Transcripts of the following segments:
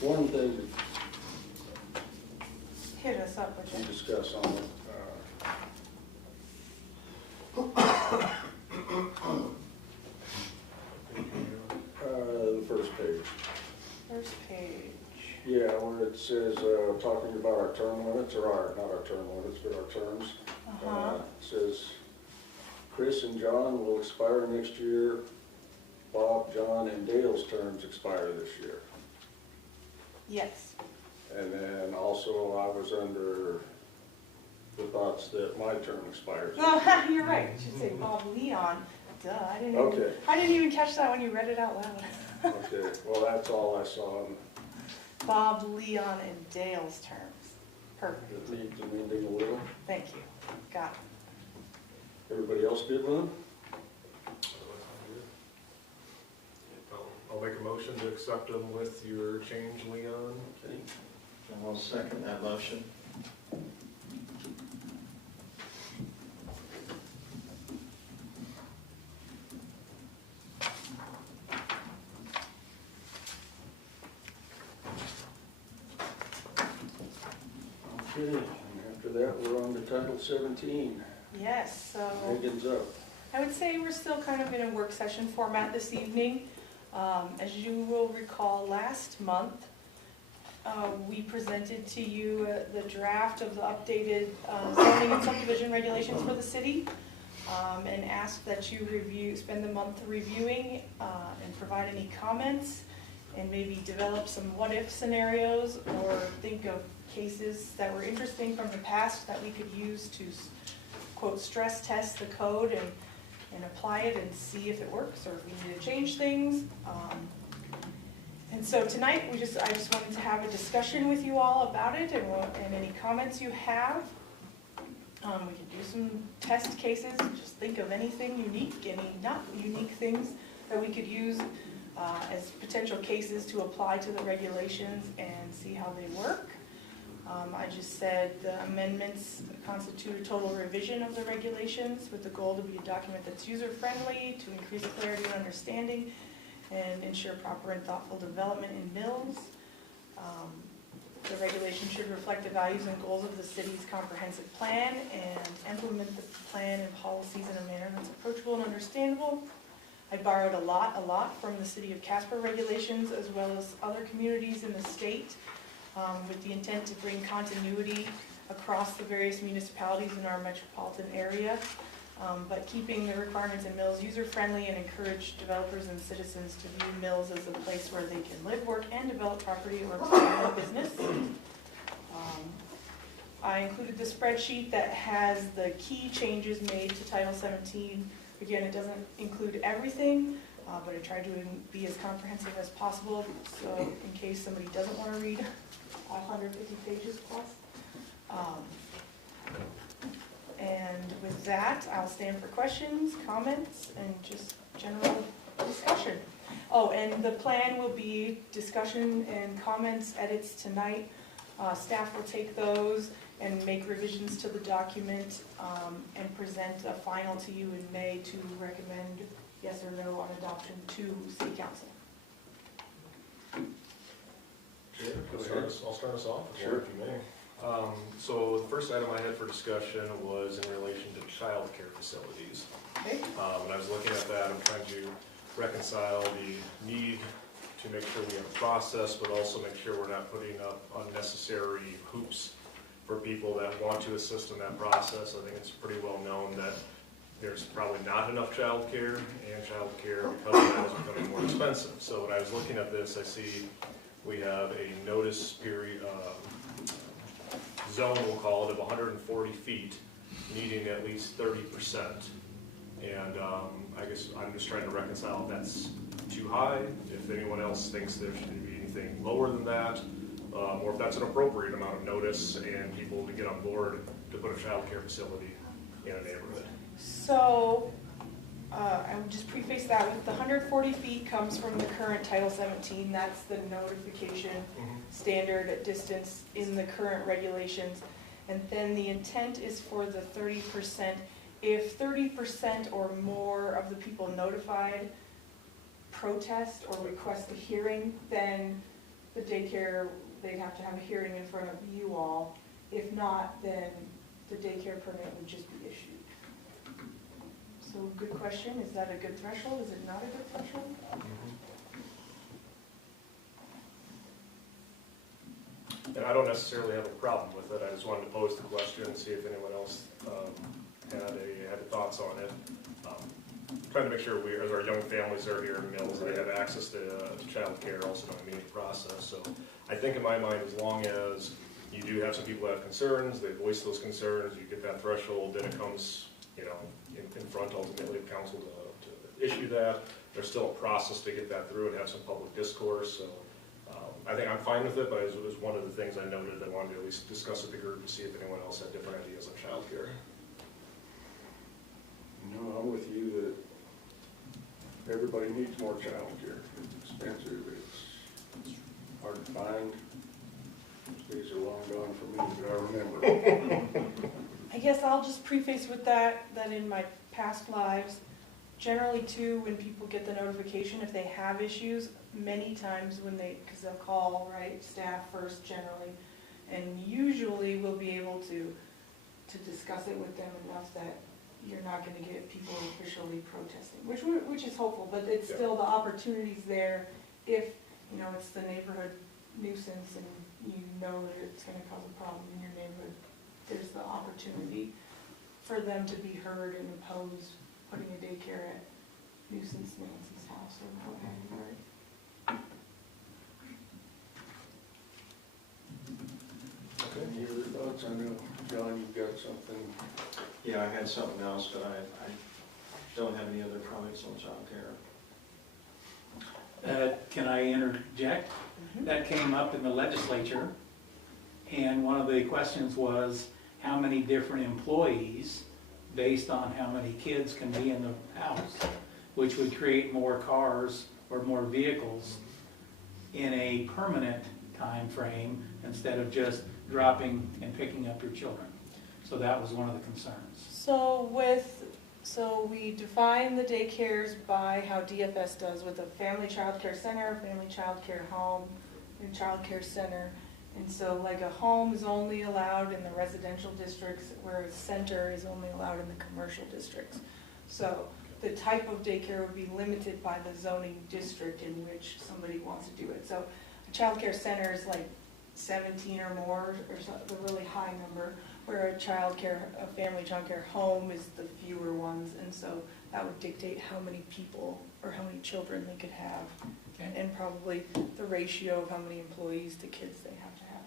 One thing Hit us up, would to you? discuss on it, the first page. First page. Yeah, where it says, talking about our term limits, or not our term limits, but our terms. It says, Chris and John will expire next year. Bob, John, and Dale's terms expire this year. Yes. And then also I was under the thoughts that my term expires. Oh, you're right. It should say Bob Leon. Duh, Okay. I didn't even catch that when you read it out loud. Okay, well, that's all I saw. Bob, Leon, and Dale's terms. Perfect. It needs amending a little. Thank you. Got it. Everybody else good with them? I'll make a motion to accept them with your change, Leon. Okay. I'll second that motion. Okay, and after that, we're on to Title 17. Yes, so Megan's up. I would say we're still kind of in a work session format this evening. As you will recall, last month, we presented to you the draft of the updated zoning and subdivision regulations for the city, and asked that you spend the month reviewing and provide any comments, and maybe develop some what-if scenarios, or think of cases that were interesting from the past that we could use to, quote, stress test the code and apply it and see if it works, or if we need to change things. And so tonight, I just wanted to have a discussion with you all about it, and any comments you have. We can do some test cases, just think of anything unique, any not unique things that we could use as potential cases to apply to the regulations and see how they work. I just said the amendments constitute a total revision of the regulations with the goal to be a document that's user-friendly, to increase clarity and understanding, and ensure proper and thoughtful development in mills. The regulation should reflect the values and goals of the city's comprehensive plan and implement the plan and policies in a manner that's approachable and understandable. I borrowed a lot from the City of Casper regulations, as well as other communities in the state, with the intent to bring continuity across the various municipalities in our metropolitan area, but keeping the requirements in mills user-friendly, and encourage developers and citizens to view mills as a place where they can live, work, and develop property or expand their business. I included the spreadsheet that has the key changes made to Title 17. Again, it doesn't include everything, but I tried to be as comprehensive as possible, so in case somebody doesn't want to read 550 pages plus. And with that, I'll stand for questions, comments, and just general discussion. Oh, and the plan will be discussion and comments, edits tonight. Staff will take those and make revisions to the document, and present a final to you in May to recommend yes or no on adoption to City Council. I'll start us off, Sure. if you may. So the first item I had for discussion was in relation to child care facilities. Okay? When I was looking at that, I'm trying to reconcile the need to make sure we have a process, but also make sure we're not putting up unnecessary hoops for people that want to assist in that process. I think it's pretty well known that there's probably not enough child care, and child care, because of that, is becoming more expensive. So when I was looking at this, I see we have a notice period, zone, we'll call it, of 140 feet, needing at least 30%. And I guess I'm just trying to reconcile if that's too high, if anyone else thinks there should be anything lower than that, or if that's an appropriate amount of notice and people to get on board to put a child care facility in a neighborhood. So, I would just preface that with the 140 feet comes from the current Title 17. That's the notification standard distance in the current regulations. And then the intent is for the 30%. If 30% or more of the people notified protest or request a hearing, then the daycare, they'd have to have a hearing in front of you all. If not, then the daycare permit would just be issued. So good question, is that a good threshold, is it not a good threshold? And I don't necessarily have a problem with it, I just wanted to pose the question and see if anyone else had thoughts on it. Trying to make sure we, as our young families are here in Mills, they have access to childcare also in the immediate process. So I think in my mind, as long as you do have some people that have concerns, they voice those concerns, you get that threshold, then it comes, you know, in front ultimately of council to issue that. There's still a process to get that through and have some public discourse. So I think I'm fine with it, but it was one of the things I noted I wanted to at least discuss with the group to see if anyone else had different ideas on childcare. No, I'm with you that everybody needs more childcare. It's expensive, it's hard to find. Those days are long gone for me, but I remember. I guess I'll just preface with that in my past lives, generally too, when people get the notification, if they have issues, many times when because they'll call, right, staff first generally, and usually we'll be able to discuss it with them enough that you're not gonna get people officially protesting, which is hopeful, but it's still the opportunities there if, you know, it's the neighborhood nuisance and you know that it's gonna cause a problem in your neighborhood. There's the opportunity for them to be heard and oppose putting a daycare at nuisance Nancy's house or what have you, right? Any other thoughts? I know, John, you've got something. Yeah, I had something else, but I don't have any other comments on childcare. Can I interject? That came up in the legislature, and one of the questions was how many different employees based on how many kids can be in the house, which would create more cars or more vehicles in a permanent time frame instead of just dropping and picking up your children. So that was one of the concerns. So we define the daycares by how DFS does with a family child care center, family child care home, and child care center. And so like a home is only allowed in the residential districts, whereas center is only allowed in the commercial districts. So the type of daycare would be limited by the zoning district in which somebody wants to do it. So a child care center is like 17 or more, or a really high number, where a family child care home is the fewer ones, and so that would dictate how many people or how many children they could have, and probably the ratio of how many employees to kids they have to have.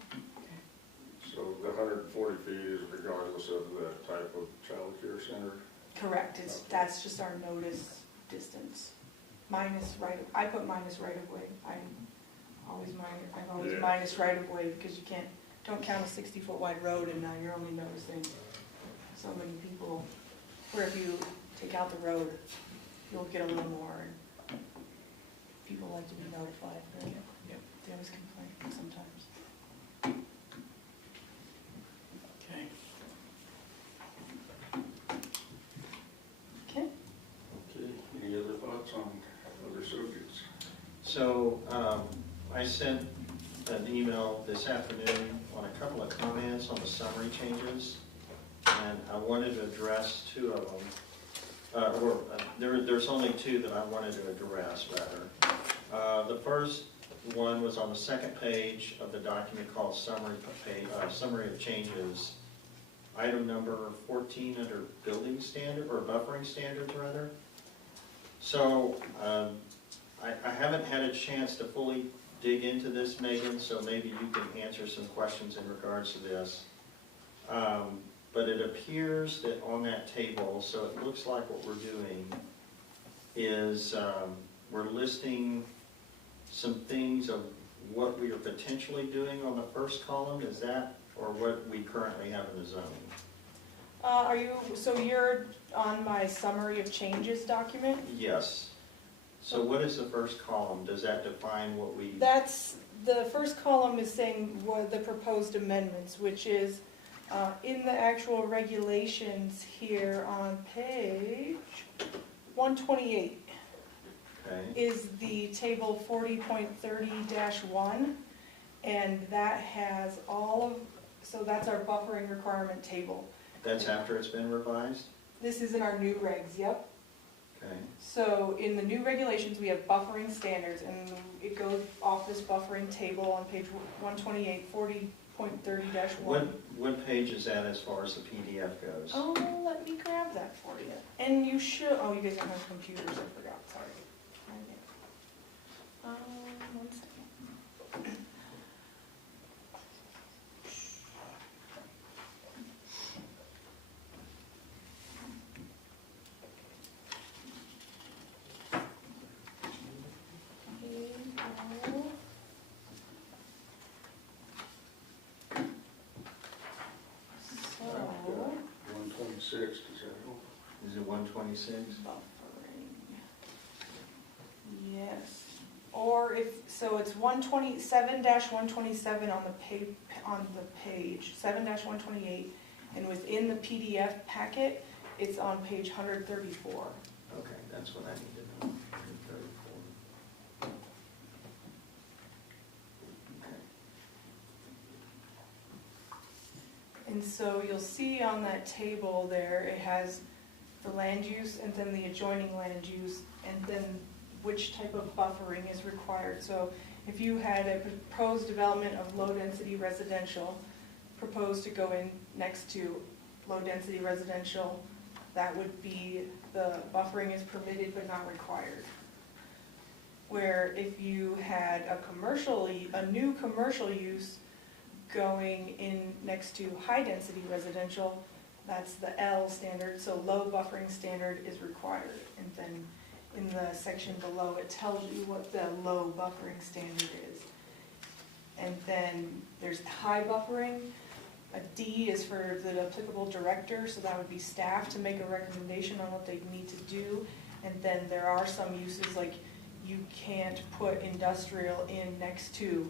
So the 140 feet is regardless of the type of child care center? Correct, that's just our notice distance. Minus I put minus right of way. I've always minus right of way, because you don't count a 60-foot wide road and now you're only noticing so many people. Where if you take out the road, you'll get a little more. And people like to be notified, right? Yep. They always complain sometimes. Okay. Okay. Okay, any other thoughts on other subjects? So I sent an email this afternoon on a couple of comments on the summary changes, and I wanted to address two of them. There's only two that I wanted to address, rather. The first one was on the second page of the document called Summary of Changes. Item number 14 under building standard, or buffering standards, rather. So I haven't had a chance to fully dig into this, Megan, so maybe you can answer some questions in regards to this. But it appears that on that table, so it looks like what we're doing is we're listing some things of what we are potentially doing on the first column. Is that, or what we currently have in the zoning? So you're on my summary of changes document? Yes. So what is the first column? Does that define what we... The first column is saying what the proposed amendments, which is in the actual regulations here on page 128. Okay. Is the table 40.30-1, And that has all of, so that's our buffering requirement table. That's after it's been revised? This is in our new regs, yep. Okay. So in the new regulations, we have buffering standards, and it goes off this buffering table on page 128, 40.30-1. What page is that as far as the PDF goes? Oh, let me grab that for you. And you should, oh, you guys don't have computers, I forgot, sorry. One second. So, 126, does that help? Is it 126? buffering. Yes, or if, so it's 127-127 on the page, 7-128, and within the PDF packet, it's on page 134. Okay, that's what I need to know. 134. Okay. And so you'll see on that table there, it has the land use and then the adjoining land use, and then which type of buffering is required. So if you had a proposed development of low-density residential proposed to go in next to low-density residential, that would be, the buffering is permitted but not required. Where if you had a new commercial use going in next to high-density residential, that's the L standard, so low buffering standard is required. And then in the section below, it tells you what the low buffering standard is. And then there's high buffering. A D is for the applicable director, so that would be staff to make a recommendation on what they need to do. And then there are some uses, like you can't put industrial in next to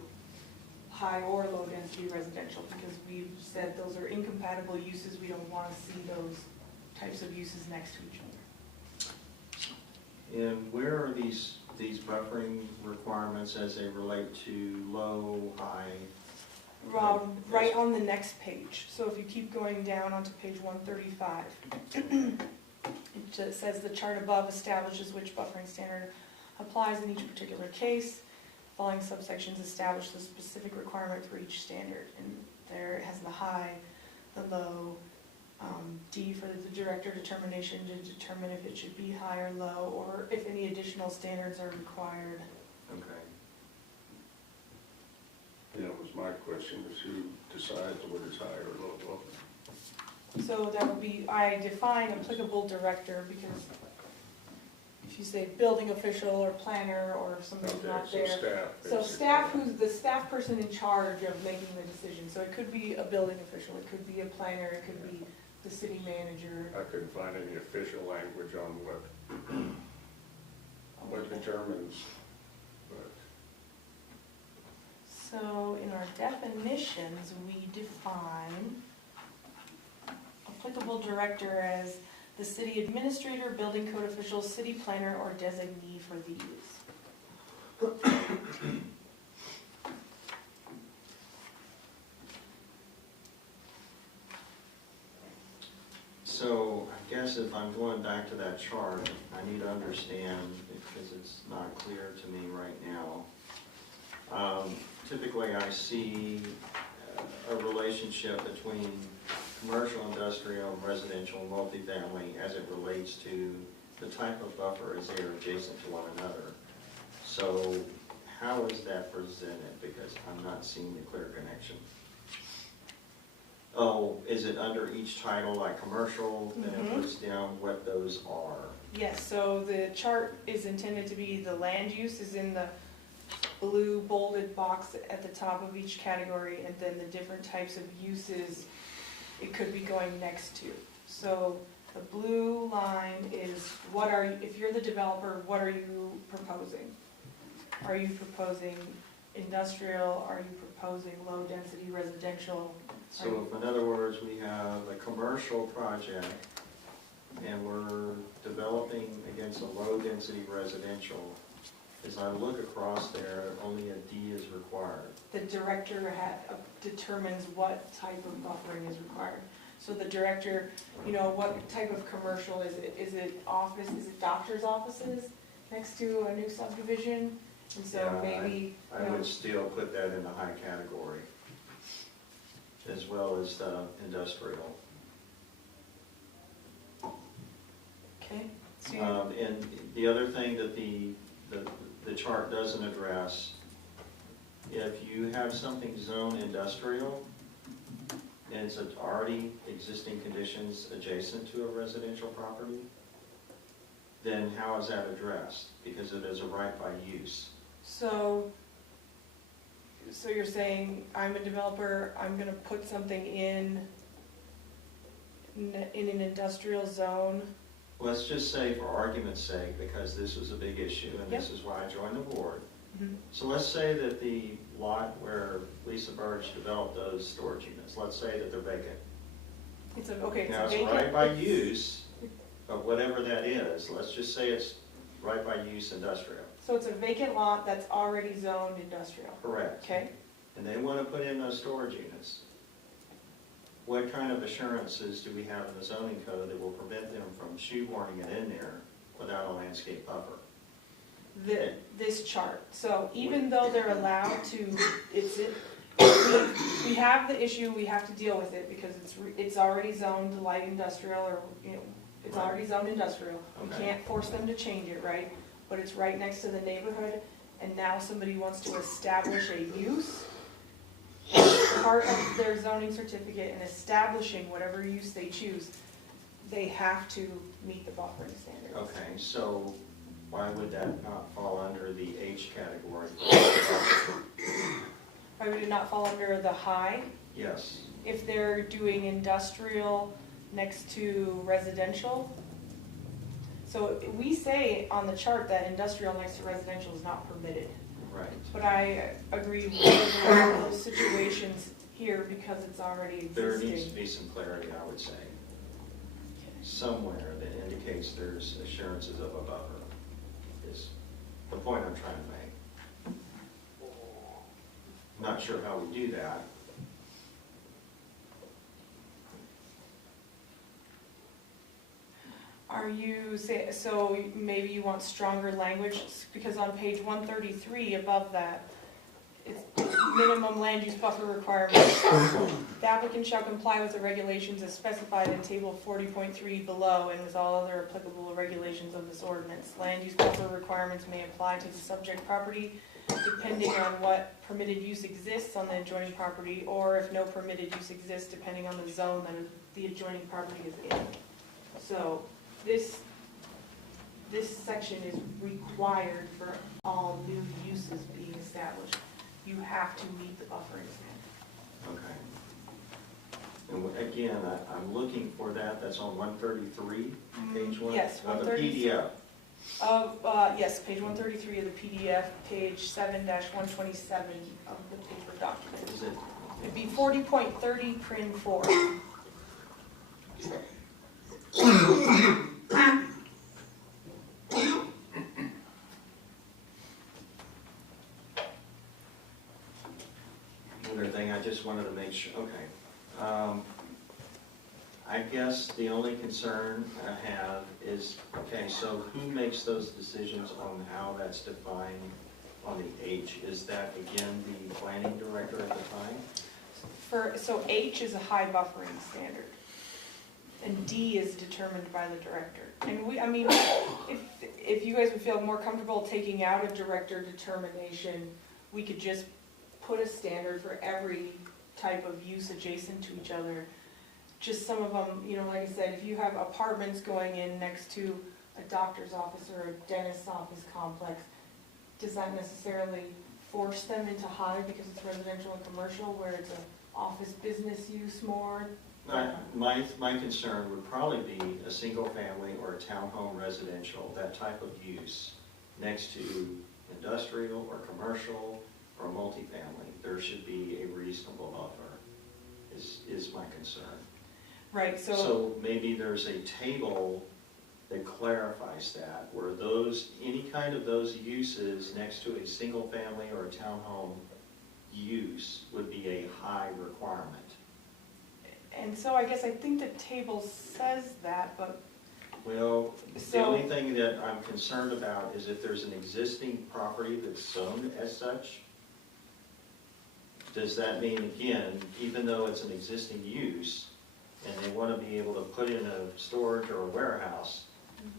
high or low density residential, because we've said those are incompatible uses. We don't want to see those types of uses next to each other. And where are these buffering requirements as they relate to low, high? Right on the next page. So if you keep going down onto page 135, it just says the chart above establishes which buffering standard applies in each particular case. Following subsections establish the specific requirement for each standard. And there it has the high, the low, D for the director determination to determine if it should be high or low, or if any additional standards are required. Okay. Yeah, it was my question, is who decides whether it's high or low buffer? So that would be, I define applicable director, because if you say building official or planner, or if somebody's Okay, not so there. staff. So basically. staff, who's the staff person in charge of making the decision. So it could be a building official, it could be a planner, it could be the city manager. I couldn't find any official language on what determines, but So in our definitions, we define applicable director as the city administrator, building code official, city planner, or designee for the use. So I guess if I'm going back to that chart, I need to understand, because it's not clear to me right now. Typically I see a relationship between commercial, industrial, residential, and multifamily as it relates to the type of buffer as they're adjacent to one another. So how is that presented? Because I'm not seeing the clear connection. Oh, is it under each title, like commercial, then it puts down what those are? Yes, so the chart is intended to be, the land use is in the blue bolded box at the top of each category, and then the different types of uses it could be going next to. So the blue line is what are you, if you're the developer, what are you proposing? Are you proposing industrial? Are you proposing low density residential? So if, in other words, we have a commercial project and we're developing against a low-density residential, as I look across there, only a D is required. The director determines what type of buffering is required. So the director, you know, what type of commercial is it? Is it office, is it doctor's offices next to a new subdivision? And so Yeah, maybe, I you know, would still put that in the high category, as well as the industrial. okay, so you, And the other thing that the chart doesn't address, if you have something zoned industrial, and it's already existing conditions adjacent to a residential property, then how is that addressed? Because it is a right by use. so you're saying, I'm a developer, I'm gonna put something in an industrial zone. Let's just say, for argument's sake, because this was a big issue, and this is why I joined the board. So let's say that the lot where Lisa Burge developed those storage units, let's say that they're vacant. It's a, okay, it's Now, a it's vacant. right by use, of whatever that is, let's just say it's right by use industrial. So it's a vacant lot that's already zoned industrial, Correct. okay? And they want to put in those storage units. What kind of assurances do we have in the zoning code that will prevent them from shoehorning it in there without a landscape buffer? This chart. So even though they're allowed to, we have the issue, we have to deal with it because it's already zoned light industrial, or, you know, it's Right. already zoned industrial. We Okay. can't force them to change it, right? But it's right next to the neighborhood, and now somebody wants to establish a use, part of their zoning certificate, and establishing whatever use they choose, they have to meet the buffering standards. Okay, so why would that not fall under the H category? Why would it not fall under the high? Yes, If they're doing industrial next to residential? So we say on the chart that industrial next to residential is not permitted. right. But I agree with those situations here because it's already There needs to existing. be some clarity, I would say, somewhere that indicates there's assurances of a buffer, is the point I'm trying to make. Not sure how we do that. Are you, so maybe you want stronger language, because on page 133 above that, it's minimum land use buffer requirements. The applicant shall comply with the regulations as specified in table 40.3 below and with all other applicable regulations of this ordinance. Land use buffer requirements may apply to the subject property depending on what permitted use exists on the adjoining property, or if no permitted use exists, depending on the zone that the adjoining property is in. So this section is required for all new uses being established. You have to meet the buffering standard. Okay. And again, I'm looking for that, that's on 133, page 1? Yes, Of the 133. PDF. Yes, page 133 of the PDF, page 7-127 of the paper document. Is it, It'd be 40.30 prin 4. another thing, I just wanted to make sure, okay. I guess the only concern I have is, okay, so who makes those decisions on how that's defined on the H? Is that again the planning director at the time? So H is a high buffering standard, and D is determined by the director. And I mean, if you guys would feel more comfortable taking out a director determination, we could just put a standard for every type of use adjacent to each other. Just some of them, you know, like I said, if you have apartments going in next to a doctor's office or a dentist's office complex, does that necessarily force them into high because it's residential and commercial, where it's an office business use more? My concern would probably be a single family or a townhome residential, that type of use, next to industrial or commercial or multifamily. There should be a reasonable buffer, is my concern. Right, so, So maybe there's a table that clarifies that, where any kind of those uses next to a single family or a townhome use would be a high requirement. And so I guess I think the table says that, but Well, the So- only thing that I'm concerned about is if there's an existing property that's zoned as such, does that mean, again, even though it's an existing use, and they want to be able to put in a storage or a warehouse,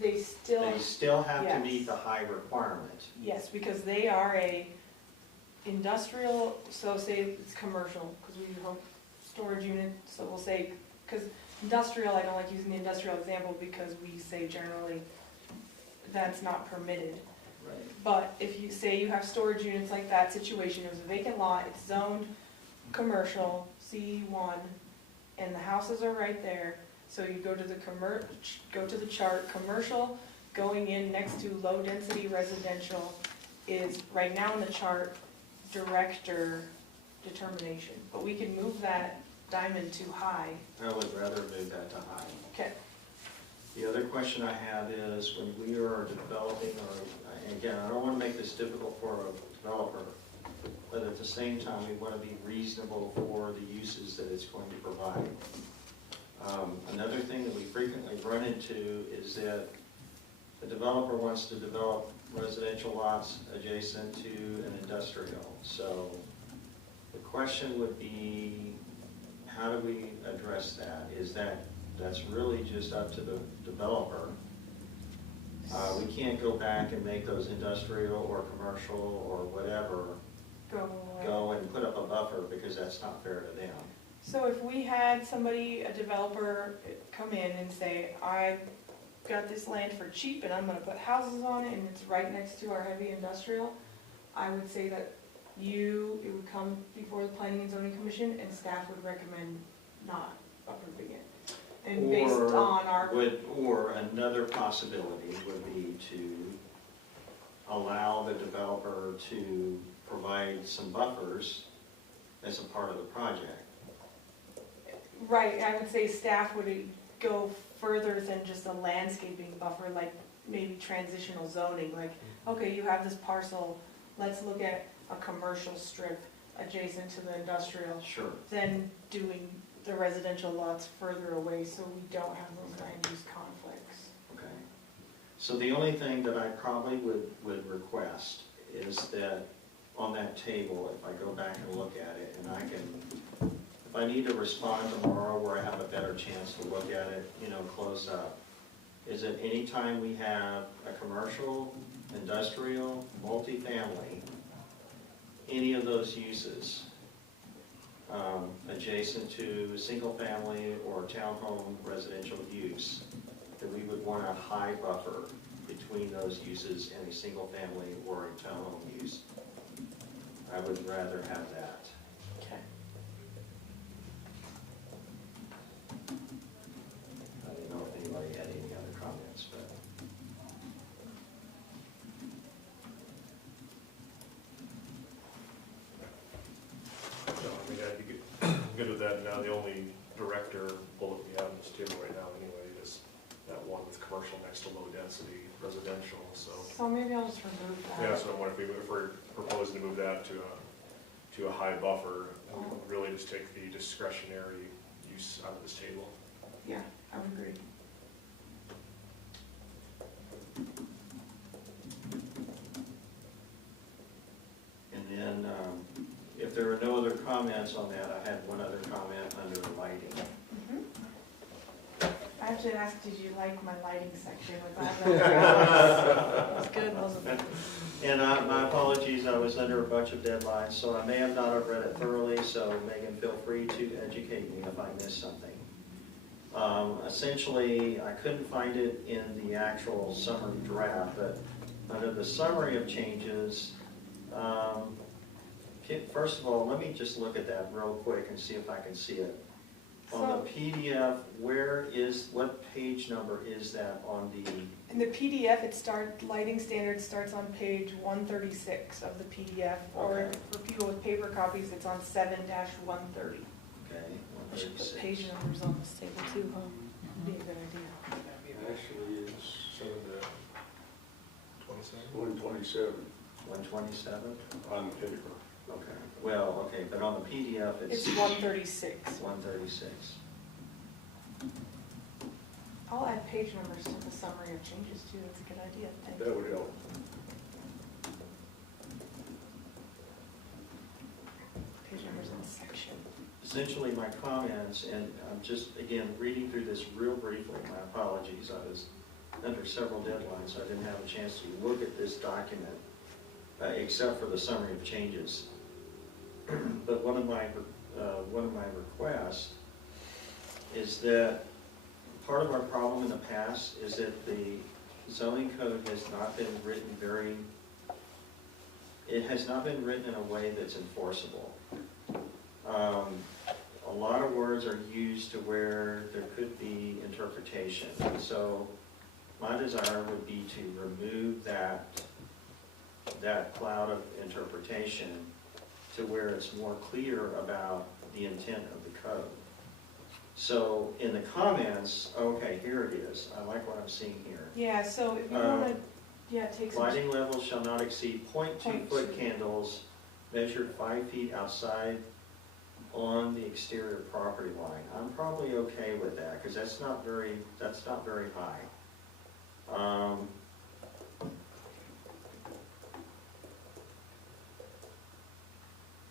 they still, they still have to Yes. meet the high requirement? yes, because they are a industrial, so say it's commercial, because we have storage unit, so we'll say, because industrial, I don't like using the industrial example because we say generally that's not permitted. Right. But if you say you have storage units like that situation, it was a vacant lot, it's zoned commercial, C1, and the houses are right there, so you go to the chart, commercial, going in next to low-density residential is, right now in the chart, director determination, but we can move that diamond to high. I would rather move that to high. Okay, The other question I have is when we are developing, or, again, I don't want to make this difficult for a developer, but at the same time, we want to be reasonable for the uses that it's going to provide. Another thing that we frequently run into is that the developer wants to develop residential lots adjacent to an industrial. So the question would be, how do we address that? That's really just up to the developer. We can't go back and make those industrial or commercial or whatever go and put up a buffer because that's not fair to them. So if we had somebody, a developer, come in and say, I got this land for cheap and I'm gonna put houses on it and it's right next to our heavy industrial, I would say that it would come before the Planning and Zoning Commission and staff would recommend not approving it. And based on our, Or another possibility would be to allow the developer to provide some buffers as a part of the project. right, I would say staff would go further than just a landscaping buffer, like maybe transitional zoning, like, okay, you have this parcel, let's look at a commercial strip adjacent to the industrial, Sure. then doing the residential lots further away so we don't have those land use conflicts. Okay. So the only thing that I probably would request is that on that table, if I go back and look at it, and I can, if I need to respond tomorrow where I have a better chance to look at it, close up, is that anytime we have a commercial, industrial, multifamily, any of those uses adjacent to a single family or townhome residential use, that we would want a high buffer between those uses and a single family or a townhome use. I would rather have that. Okay. I don't know if anybody had any other comments, but. No, I mean, I'd be good with that. Now, the only director bullet we have in this table right now anyway is that one with commercial next to low density residential, so. So maybe I'll just remove that. Yeah, so I wonder if we're proposing to move that to a high buffer, we would really just take the discretionary use out of this table. Yeah, I would agree. And then, if there are no other comments on that, I had one other comment under lighting. I actually asked, did you like my lighting section with all that? It was good, wasn't it? And my apologies, I was under a bunch of deadlines, so I may have not have read it thoroughly, so Megan, feel free to educate me if I missed something. Essentially, I couldn't find it in the actual summary draft, but under the summary of changes, first of all, let me just look at that real quick and see if I can see it. On the PDF, what page number is that on the? In the PDF, lighting standards starts on page 136 of the PDF, or Okay. for people with paper copies, it's on 7-130. Okay, I should put 136. page numbers on this table too, huh? Be a good idea. Actually, it's 7 to 27? 127 127? on paper. Okay, well, okay, but on the PDF, It's it's 136. 136. I'll add page numbers to the summary of changes too, that's a good idea, thank That you. would help. Page numbers in section. Essentially, my comments, and I'm just, again, reading through this real briefly, my apologies, I was under several deadlines, so I didn't have a chance to look at this document, except for the summary of changes. But one of my requests is that part of our problem in the past is that the zoning code has not been written it has not been written in a way that's enforceable. A lot of words are used to where there could be interpretation. So my desire would be to remove that cloud of interpretation to where it's more clear about the intent of the code. So in the comments, okay, here it is. I like what I'm seeing here. Yeah, so if you wanna, take some. Lighting levels shall not exceed 0.2 foot 0.2. candles measured 5 feet outside on the exterior property line. I'm probably okay with that, because that's not very high.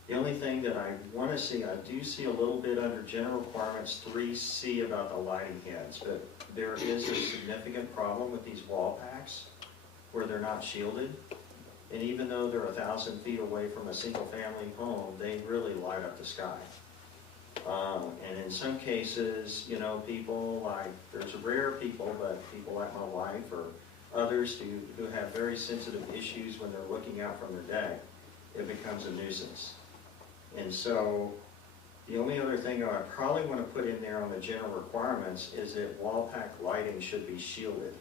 The only thing that I want to see, I do see a little bit under general requirements 3C about the lighting heads, but there is a significant problem with these wall packs where they're not shielded. And even though they're 1,000 feet away from a single family home, they really light up the sky. And in some cases, you know, people like, there's rare people, but people like my wife or others who have very sensitive issues when they're looking out from their deck, it becomes a nuisance. And so the only other thing I probably want to put in there on the general requirements is that wall pack lighting should be shielded.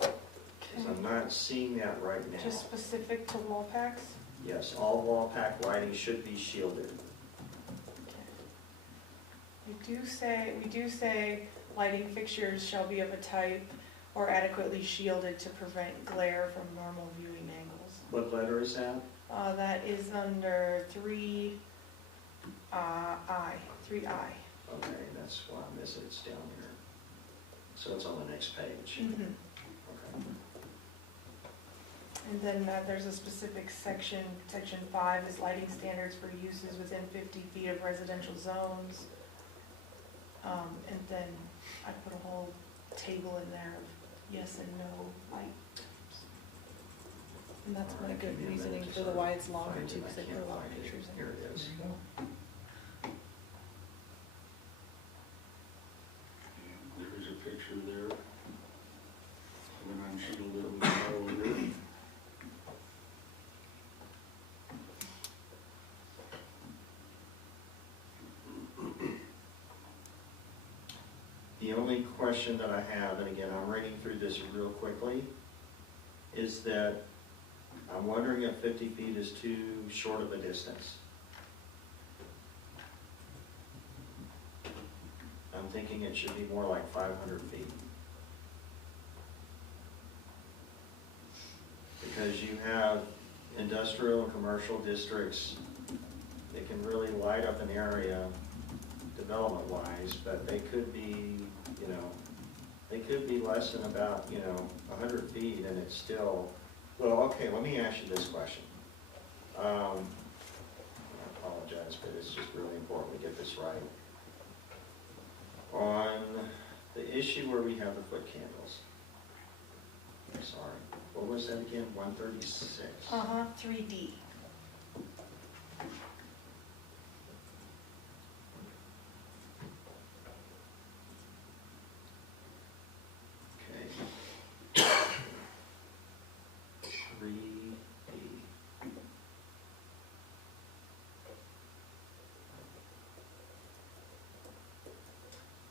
Because I'm not seeing that right now. Just specific to wall packs? Yes, all wall pack lighting should be shielded. We do say lighting fixtures shall be of a type or adequately shielded to prevent glare from normal viewing angles. What letter is that? That is under 3I. Okay, that's why I miss it, it's down here. So it's on the next page. Mhm. Okay. And then there's a specific section, section 5 is lighting standards for uses within 50 feet of residential zones. And then I put a whole table in there of yes and no light. And that's my good reasoning for the why it's longer too, because I put a lot of pictures in. Here it is. There's a picture there. And then unshielded and all under. The only question that I have, and again, I'm reading through this real quickly, is that I'm wondering if 50 feet is too short of a distance. I'm thinking it should be more like 500 feet. Because you have industrial and commercial districts that can really light up an area development-wise, but they could be, you know, they could be less than about, 100 feet, and it's still, well, okay, let me ask you this question. I apologize, but it's just really important we get this right. On the issue where we have the foot candles, sorry, what was that again, 136? 3D. Okay. 3B.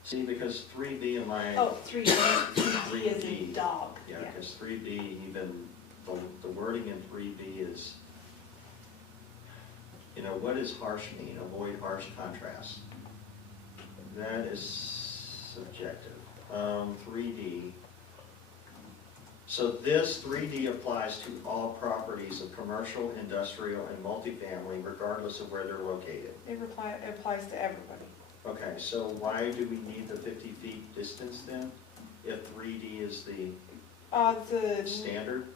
See, because 3B in my, Oh, 3D, 3D is a dog. yeah, because 3B, even the wording in 3B is, what does harsh mean? Avoid harsh contrast. That is subjective. 3D. So this 3D applies to all properties of commercial, industrial, and multifamily regardless of where they're located. It applies to everybody. Okay, so why do we need the 50 feet distance then? If 3D is the standard?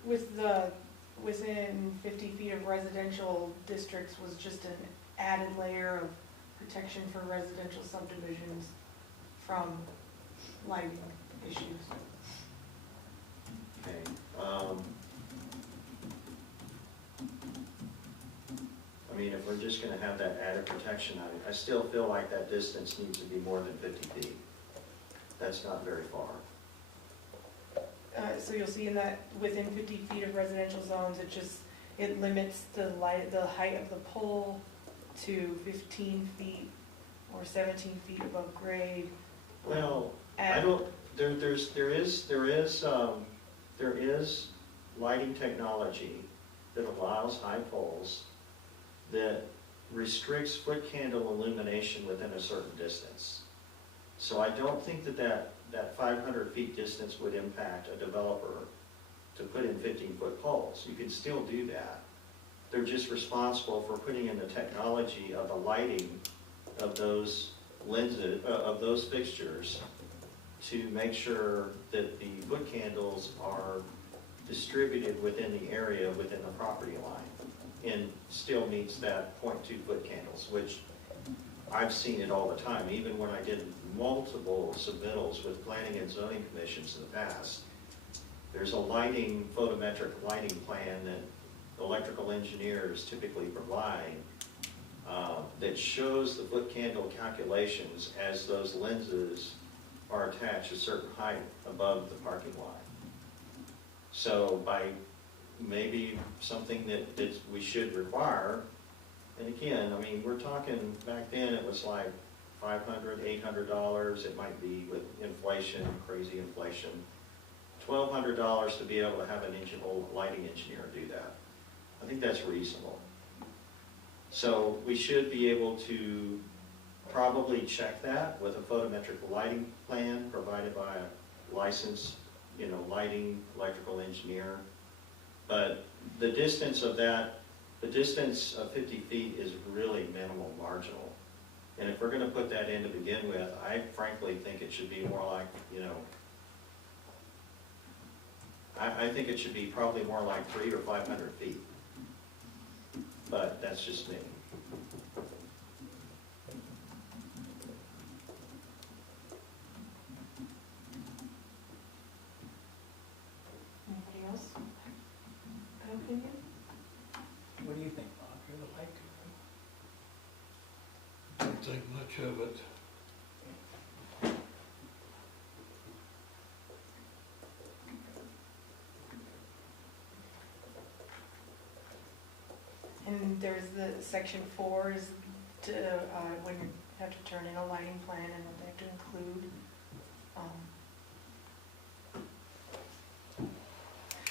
Within 50 feet of residential districts was just an added layer of protection for residential subdivisions from lighting issues. Okay. I mean, if we're just gonna have that added protection, I still feel like that distance needs to be more than 50 feet. That's not very far. So you'll see in that within 50 feet of residential zones, it limits the height of the pole to 15 feet or 17 feet above grade. Well, I And- don't, there is lighting technology that allows high poles that restricts foot candle illumination within a certain distance. So I don't think that 500 feet distance would impact a developer to put in 15-foot poles. You can still do that. They're just responsible for putting in the technology of the lighting of those lenses, of those fixtures, to make sure that the foot candles are distributed within the area within the property line, and still meets that 0.2 foot candles, which I've seen it all the time, even when I did multiple submittals with planning and zoning commissions in the past. There's a photometric lighting plan that electrical engineers typically provide that shows the foot candle calculations as those lenses are attached a certain height above the parking lot. So by maybe something that we should require, and again, I mean, we're talking, back then it was like $500, $800, it might be with inflation, crazy inflation, $1,200 to be able to have a lighting engineer do that. I think that's reasonable. So we should be able to probably check that with a photometric lighting plan provided by a licensed, lighting electrical engineer. But the distance of 50 feet is really minimal, marginal. And if we're gonna put that in to begin with, I frankly think it should be more like, I think it should be probably more like 300 or 500 feet. But that's just me. Anybody else? An opinion? What do you think, Bob? You're the light guy. Don't think much of it. And there's the section 4 is to, when you have to turn in a lighting plan and what they have to include.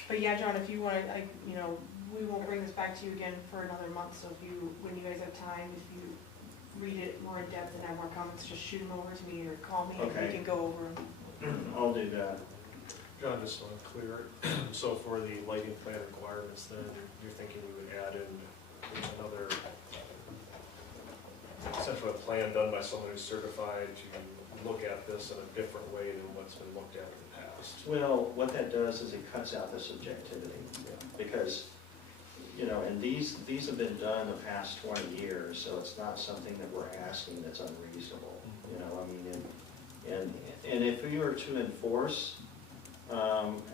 But yeah, John, if you want to, we won't bring this back to you again for another month, so when you guys have time, if you read it more in depth and have more comments, just shoot them over to me or call me and we Okay. can go over them. I'll do that. John, just so I'm clear, so for the lighting plan requirements then, you're thinking we would add in another, essentially a plan done by someone who's certified to look at this in a different way than what's been looked at in the past? Well, what that does is it cuts out the subjectivity, because, and these have been done the past 20 years, so it's not something that we're asking that's unreasonable, and if we were to enforce,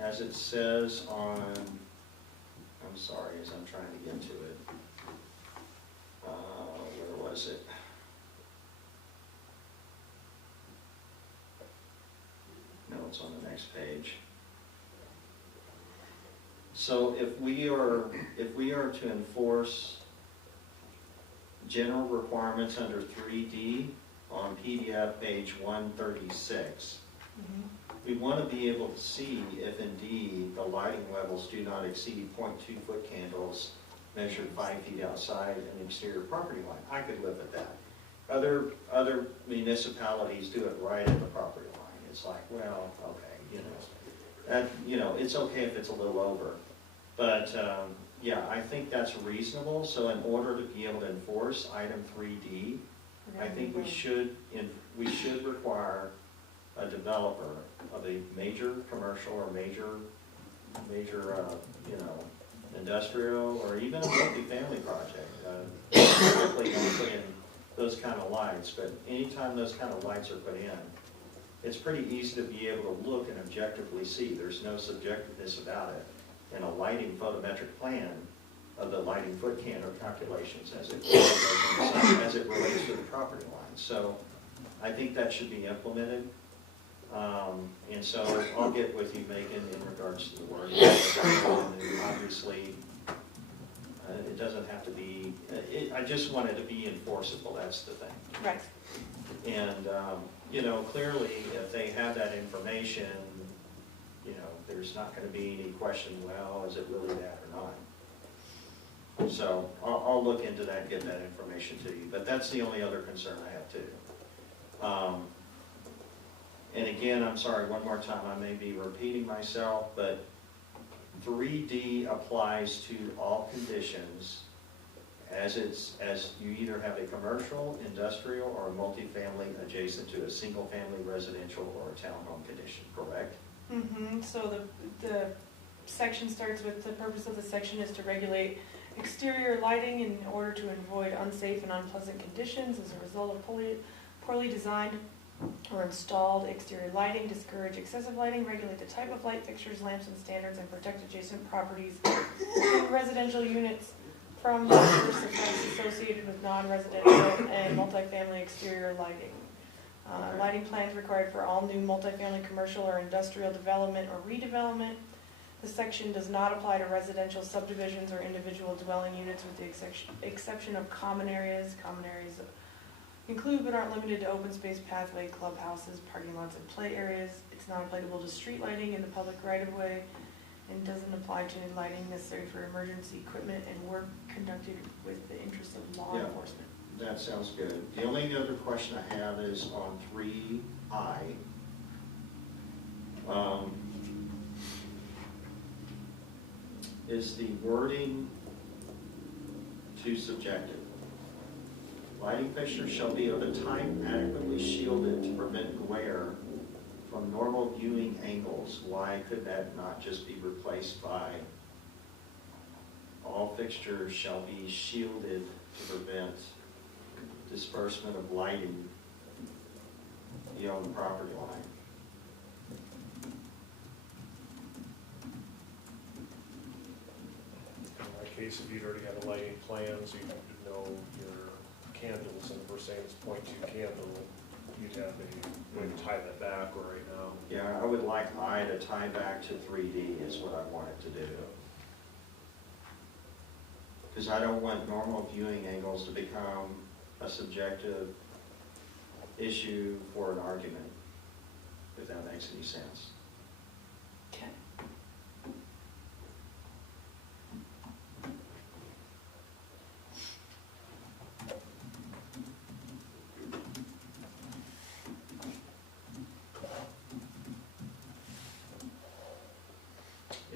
as it says on, I'm sorry, as I'm trying to get to it, where was it? No, it's on the next page. So if we are to enforce general requirements under 3D on PDF page 136, we want to be able to see if indeed the lighting levels do not exceed 0.2 foot candles measured 5 feet outside an exterior property line. I could live with that. Other municipalities do it right at the property line. it's like, well, okay, it's okay if it's a little over. But, yeah, I think that's reasonable, so in order to be able to enforce item 3D, I think we should require a developer of a major commercial or major, industrial, or even a multifamily project. Typically don't put in those kind of lights, but anytime those kind of lights are put in, it's pretty easy to be able to look and objectively see. There's no subjectiveness about it. And a lighting photometric plan of the lighting foot candle calculations as it relates to the property line. So I think that should be implemented. And so I'll get with you, Megan, in regards to the wording. And obviously, it doesn't have to be, I just want it to be enforceable, that's the thing. Right. And, clearly, if they have that information, there's not going to be any question, well, is it really that or not? So I'll look into that and get that information to you. But that's the only other concern I have too. And again, I'm sorry, one more time, I may be repeating myself, but 3D applies to all conditions as you either have a commercial, industrial, or a multifamily adjacent to a single-family residential or a townhome condition, correct? So the section starts with, the purpose of the section is to regulate exterior lighting in order to avoid unsafe and unpleasant conditions as a result of poorly designed or installed exterior lighting, discourage excessive lighting, regulate the type of light fixtures, lamps, and standards, and protect adjacent properties and residential units from the adverse effects associated with non-residential and multifamily exterior lighting. Lighting plans required for all new multifamily, commercial, or industrial development or redevelopment. The section does not apply to residential subdivisions or individual dwelling units with the exception of common areas. Common areas include but aren't limited to open space, pathway, clubhouses, parking lots, and play areas. It's not applicable to street lighting in the public right-of-way and doesn't apply to lighting necessary for emergency equipment and work conducted with the interest of law enforcement. That sounds good. The only other question I have is on 3I. Is the wording too subjective? Lighting fixtures shall be of a type adequately shielded to prevent glare from normal viewing angles. Why could that not just be replaced by all fixtures shall be shielded to prevent disbursement of lighting beyond the property line? In that case, if you'd already have a lighting plan, so you would know your candles, and if we're saying it's 0.2 candle, you'd have a way to tie that back right now. Yeah, I would like I to tie back to 3D is what I want it to do. Because I don't want normal viewing angles to become a subjective issue for an argument, if that makes any sense. Okay.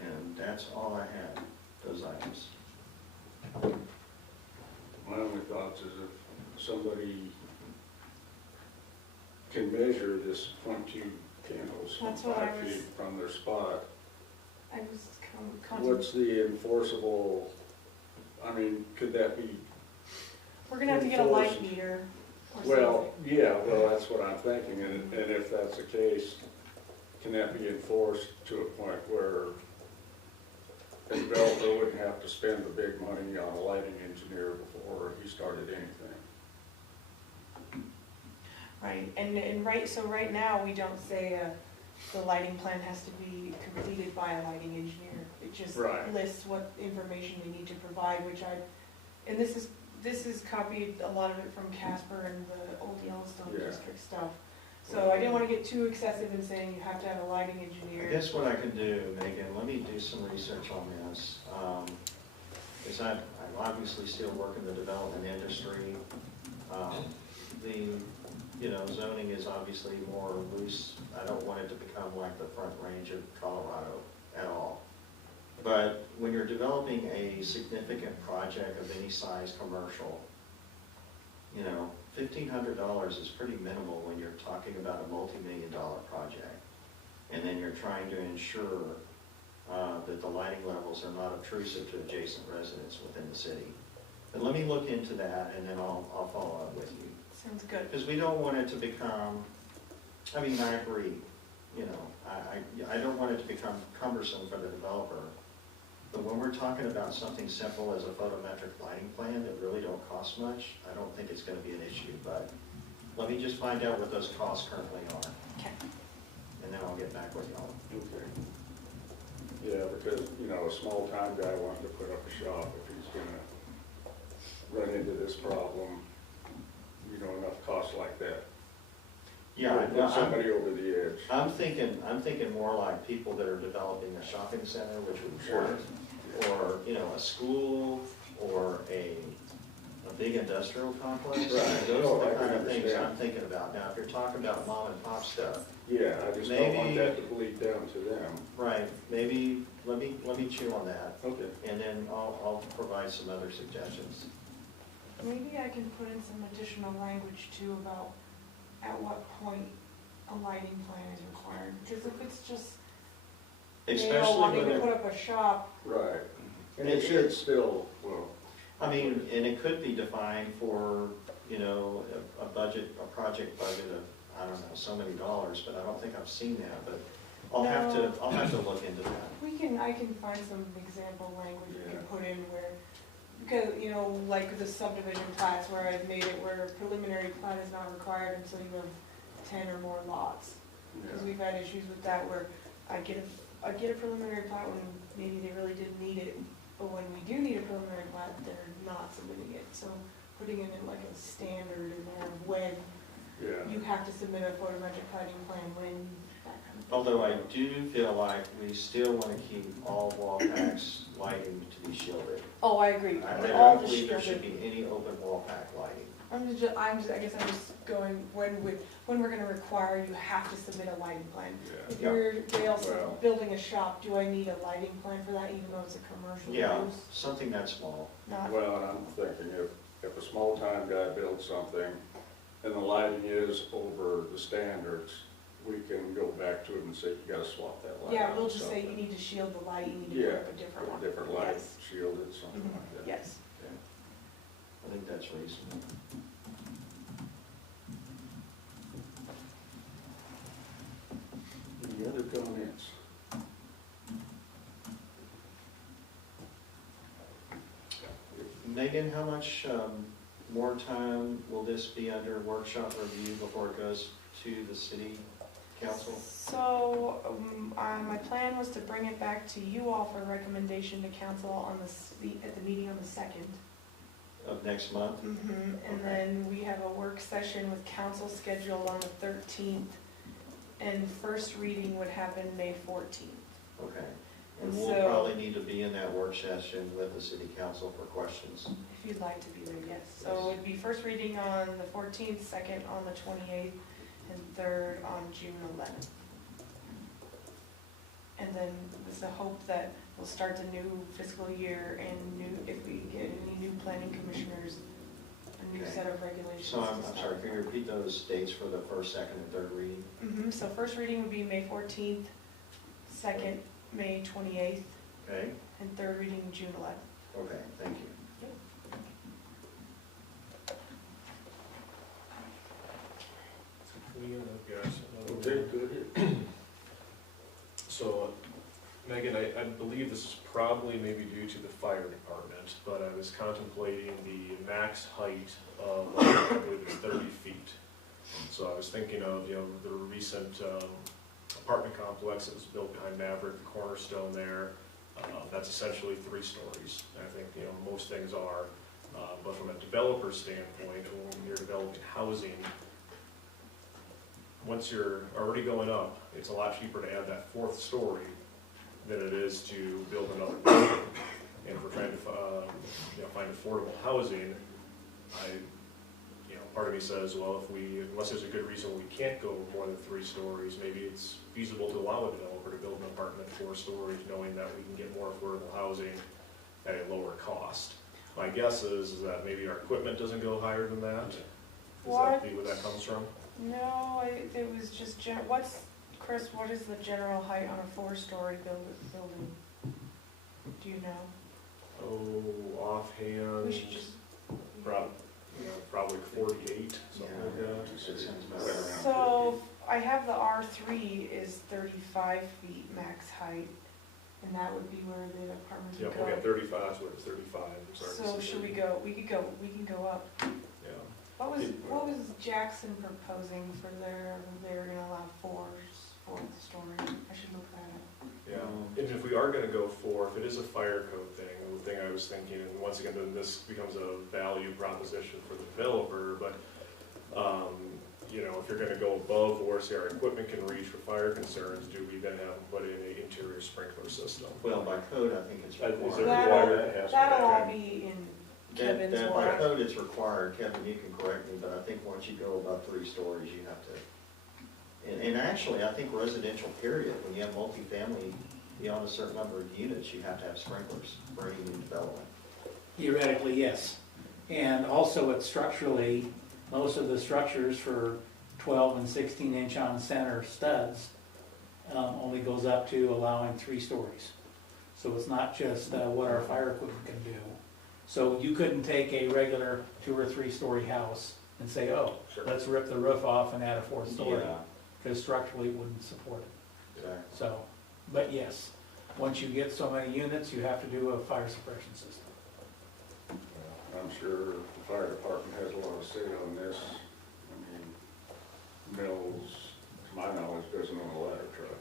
And that's all I had, those items. My only thoughts is if somebody can measure this 0.2 candles That's what I 5 was- feet from their spot, I was what's the enforceable, could that be, we're gonna have to get a light enforced? meter or well, yeah, well, that's what I'm thinking, and if that's the case, can that be enforced to a point where the developer wouldn't have to spend the big money on a lighting engineer before he started anything? Right, so right now, we don't say the lighting plan has to be completed by a lighting engineer. It just Right. lists what information they need to provide, and this is copied, a lot of it from Casper and the old Yellowstone Yeah. district stuff. So I didn't wanna get too excessive in saying you have to have a lighting I engineer. guess what I can do, Megan, let me do some research on this. Because I'm obviously still working the development industry. you know, zoning is obviously more loose. I don't want it to become like the Front Range of Colorado at all. But when you're developing a significant project of any size commercial, you know, $1,500 is pretty minimal when you're talking about a multi-million-dollar project. And then you're trying to ensure that the lighting levels are not obtrusive to adjacent residents within the city. But let me look into that, and then I'll follow up with you. Sounds good. Because we don't want it to become, I mean, I agree, you know, I don't want it to become cumbersome for the developer. But when we're talking about something simple as a photometric lighting plan that really don't cost much, I don't think it's gonna be an issue, but let me just find out what those costs currently are, Okay. and then I'll get back with y'all. Okay. Yeah, because, you know, a small-time guy wanting to put up a shop, if he's gonna run into this problem, you know, enough costs like that. Yeah, Put no, somebody over the edge. I'm thinking more like people that are developing a shopping center, which would work, or, you know, a school, or a big industrial complex. Right. Those No, are I the kind can of things understand. I'm thinking about. Now, if you're talking about mom and pop stuff, Yeah, I just don't want Maybe- that to bleed down to them. right, maybe, let me chew on that, Okay. and then I'll provide some other suggestions. Maybe I can put in some additional language too about at what point a lighting plan is required. Because if it's just, you know, Especially wanting when to they're, put up a shop, Right. And it should still, well, I mean, and it could be defined for, you know, a budget, a project budget of, I don't know, so many dollars, but I don't think I've seen that, but I'll have to look into that. I can find some example language we can Yeah. put in where, because, you know, like the subdivision plats where I've made it where a preliminary plan is not required until you have 10 or more lots. Because yeah. we've had issues with that where I get a preliminary plat when maybe they really didn't need it, but when we do need a preliminary plat, they're not submitting it. So putting it in like a standard in there of when Yeah. you have to submit a photometric lighting plan, when, that kind of thing. Although I do feel like we still want to keep all wall packs lighting to be shielded. Oh, I agree. I All don't the believe there should shielded. be any open wall pack lighting. I guess I'm just going, when we're gonna require, you have to submit a lighting plan. If Yeah. you're, Dale, Well- building a shop, do I need a lighting plan for that, even though it's a commercial Yeah, use? something that small. Not, Well, and I'm thinking if a small-time guy builds something and the lighting is over the standards, we can go back to him and say, you gotta swap that light yeah, out we'll or just say you something. need to shield the light, you need to Yeah, put up a different one. A different light, Yes. shielded, something Mhm. like that. Yes. Okay. I think that's reasonable. Any other comments? Megan, how much more time will this be under workshop review before it goes to the city council? So, my plan was to bring it back to you all for recommendation to council on at the meeting on the 2nd. Of next month? And Okay. then we have a work session with council scheduled on the 13th, and first reading would happen May 14th. Okay. And And we'll so- probably need to be in that work session with the city council for questions. If you'd like to be there, yes. So it'd be first reading on the 14th, second on the 28th, and third on June 11th. And then there's a hope that we'll start the new fiscal year and if we get any new planning commissioners, a new Okay. set of regulations. So I'm to sorry, start. can you repeat those dates for the first, second, and third reading? So first reading would be May 14th, second, May 28th, Okay? and third reading June 11th. Okay, thank you. Okay, good. So, Megan, I believe this is probably maybe due to the fire department, but I was contemplating the max height of, I believe it's 30 feet. So I was thinking of, the recent apartment complex that was built behind Maverick, the Cornerstone there. That's essentially 3 stories. I think, most things are. But from a developer standpoint, when you're developing housing, once you're already going up, it's a lot cheaper to add that 4th story than it is to build another building. And if we're trying to, find affordable housing, part of me says, well, unless there's a good reason we can't go more than 3 stories, maybe it's feasible to allow a developer to build an apartment 4 stories, knowing that we can get more affordable housing at a lower cost. My guess is that maybe our equipment doesn't go higher than that. Is that where that comes from? No, it was just, Chris, what is the general height on a 4-story building? Do you know? Oh, offhand, We should just. probably 48, something like that. That sounds about right. So, I have the R3 is 35 feet max height, and that would be where the apartments Yeah, would we got go. 35, so it's 35. I'm sorry. So should we go, we can go up. Yeah. What was Jackson proposing for they were gonna allow 4th story? I should look that up. Yeah, and if we are gonna go 4, if it is a fire code thing, the thing I was thinking, and once again, then this becomes a value proposition for the developer, but, you know, if you're gonna go above or say our equipment can reach for fire concerns, do we then have to put in an interior sprinkler system? Well, by code, I think it's Is it required. required? That'll all be in That Kevin's by work. code, it's required, Kevin, you can correct me, but I think once you go above 3 stories, you have to. And actually, I think residential period, when you have multifamily, beyond a certain number of units, you have to have sprinklers for any new development. Theoretically, yes. And also it's structurally, most of the structures for 12 and 16-inch on center studs only goes up to allowing 3 stories. So it's not just what our fire equipment can do. So you couldn't take a regular 2 or 3 story house and say, oh, Sure. let's rip the roof off and add a 4th story, Yeah, because structurally it wouldn't support it. exactly. So, but yes, once you get so many units, you have to do a fire suppression system. I'm sure the fire department has a lot of say on this. I mean, Mills, to my knowledge, doesn't own a ladder truck.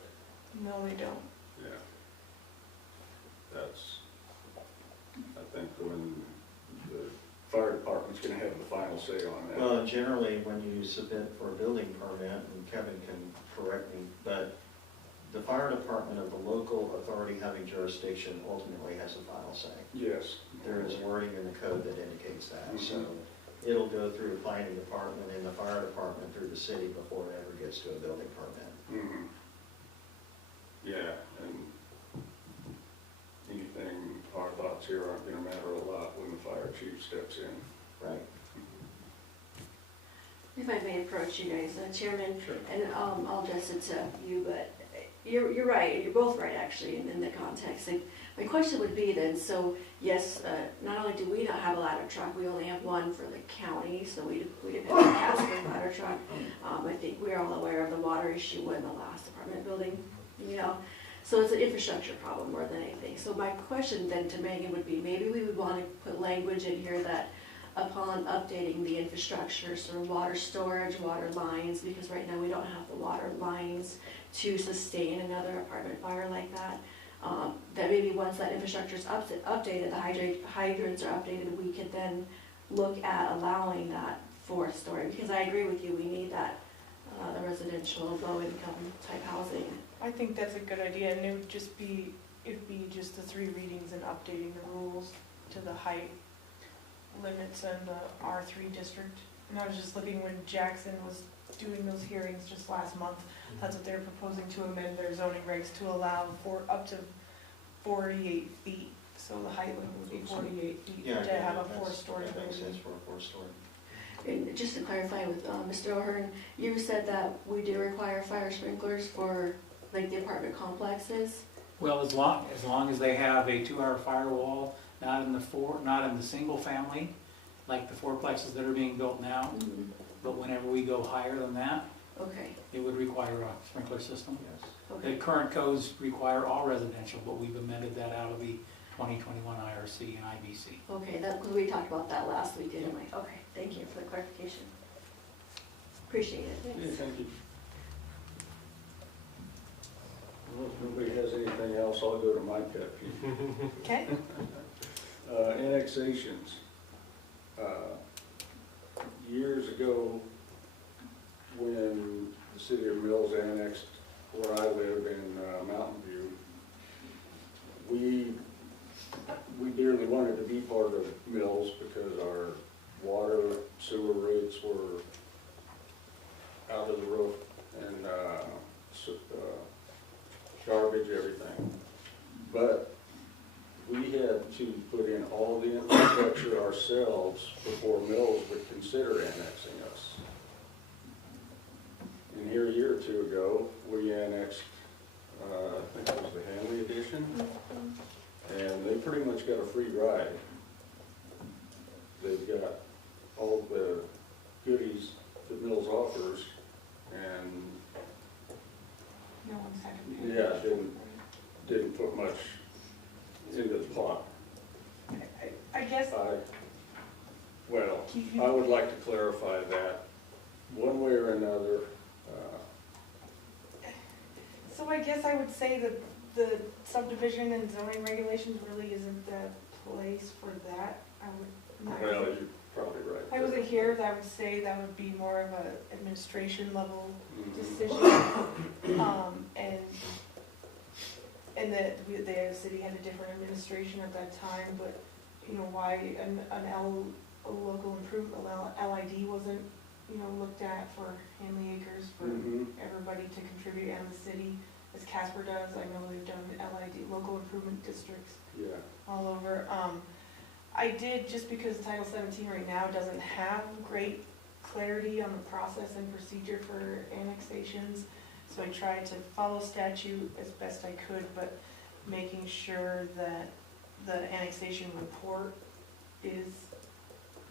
No, they don't. Yeah. That's, I think when the fire department's gonna have the final say on that. Well, generally, when you submit for a building permit, and Kevin can correct me, but the fire department of the local authority having jurisdiction ultimately has the final say. Yes. There is wording in the code that indicates that, so Mhm. it'll go through the planning department and the fire department through the city before it ever gets to a building permit. Mhm. Yeah, and anything, our thoughts here aren't gonna matter a lot when the fire chief steps in. Right. If I may approach you guys, Chairman, Sure. and I'll address it to you, but you're right, you're both right actually in the context. Like, my question would be then, so yes, not only do we not have a ladder truck, we only have one for the county, so we depend on Casper ladder truck. I think we're all aware of the water issue in the last apartment building, you know, so it's an infrastructure problem more than anything. So my question then to Megan would be, maybe we would want to put language in here that upon updating the infrastructure, so water storage, water lines, because right now we don't have the water lines to sustain another apartment fire like that. That maybe once that infrastructure is updated, the hydrants are updated, we could then look at allowing that 4th story, because I agree with you, we need that, the residential low-income type housing. I think that's a good idea, and it'd be just the 3 readings and updating the rules to the height limits in the R3 district. And I was just looking when Jackson was doing those hearings just last month, that's what they're proposing to amend their zoning regs to allow for up to 48 feet. So the height limit would be 48 feet Yeah, to have a that's- 4-story that makes sense building. for a 4-story. And just to clarify with Mr. O'Hearn, you said that we do require fire sprinklers for like the apartment complexes? Well, as long as they have a 2-hour firewall, not in the single family, like the 4plexes that are being built now, Mhm. but whenever we go higher than that, Okay, it would require a sprinkler system. Yes. The okay, current codes require all residential, but we've amended that out of the 2021 IRC and IBC. okay, because we talked about that last week, didn't we? Okay, thank you for the clarification. Appreciate it, Yeah, thanks. thank you. Well, if nobody has anything else, I'll go to my pet peeve. Okay? Annexations. Years ago, when the city of Mills annexed where I live in Mountain View, we dearly wanted to be part of Mills because our water, sewer rates were out of the roof, and, garbage, everything. But we had to put in all the infrastructure ourselves before Mills would consider annexing us. And here a year or two ago, we annexed, I think it was the Hanley Edition, and they pretty much got a free ride. They've got all the goodies that Mills offers, and No one's had to pay. yeah, didn't put much into the pot. I guess, Well, Keith, I would like to clarify that, one way or another, so I guess I would say that the subdivision and zoning regulations really isn't the place for that. I would. well, you're probably right. I wasn't here, I would say that would be more of a administration level Mhm. decision. And that the city had a different administration at that time, but, you know, why a local improvement, LID wasn't, you know, looked at for Hanley Acres for Mhm. everybody to contribute and the city, as Casper does. I know they've done LID, local improvement districts, Yeah, all over. I did, just because Title 17 right now doesn't have great clarity on the process and procedure for annexations, so I tried to follow statute as best I could, but making sure that the annexation report is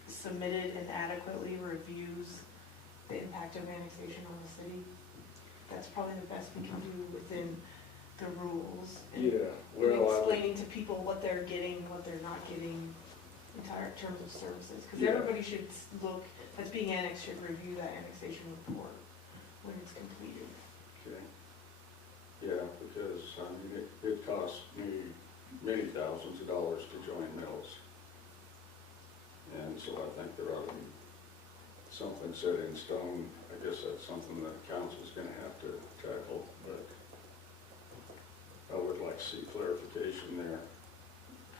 submitted and adequately reviews the impact of annexation on the city. That's probably the best we can do within the rules. And yeah, well, explaining to people what they're getting, what they're not getting, entire terms of services, because Yeah. everybody should look, that's being annexed, should review that annexation report when it's completed. okay. Yeah, because, I mean, it cost me many thousands of dollars to join Mills. And so I think there ought to be something set in stone. I guess that's something that council's gonna have to tackle, but I would like to see clarification there.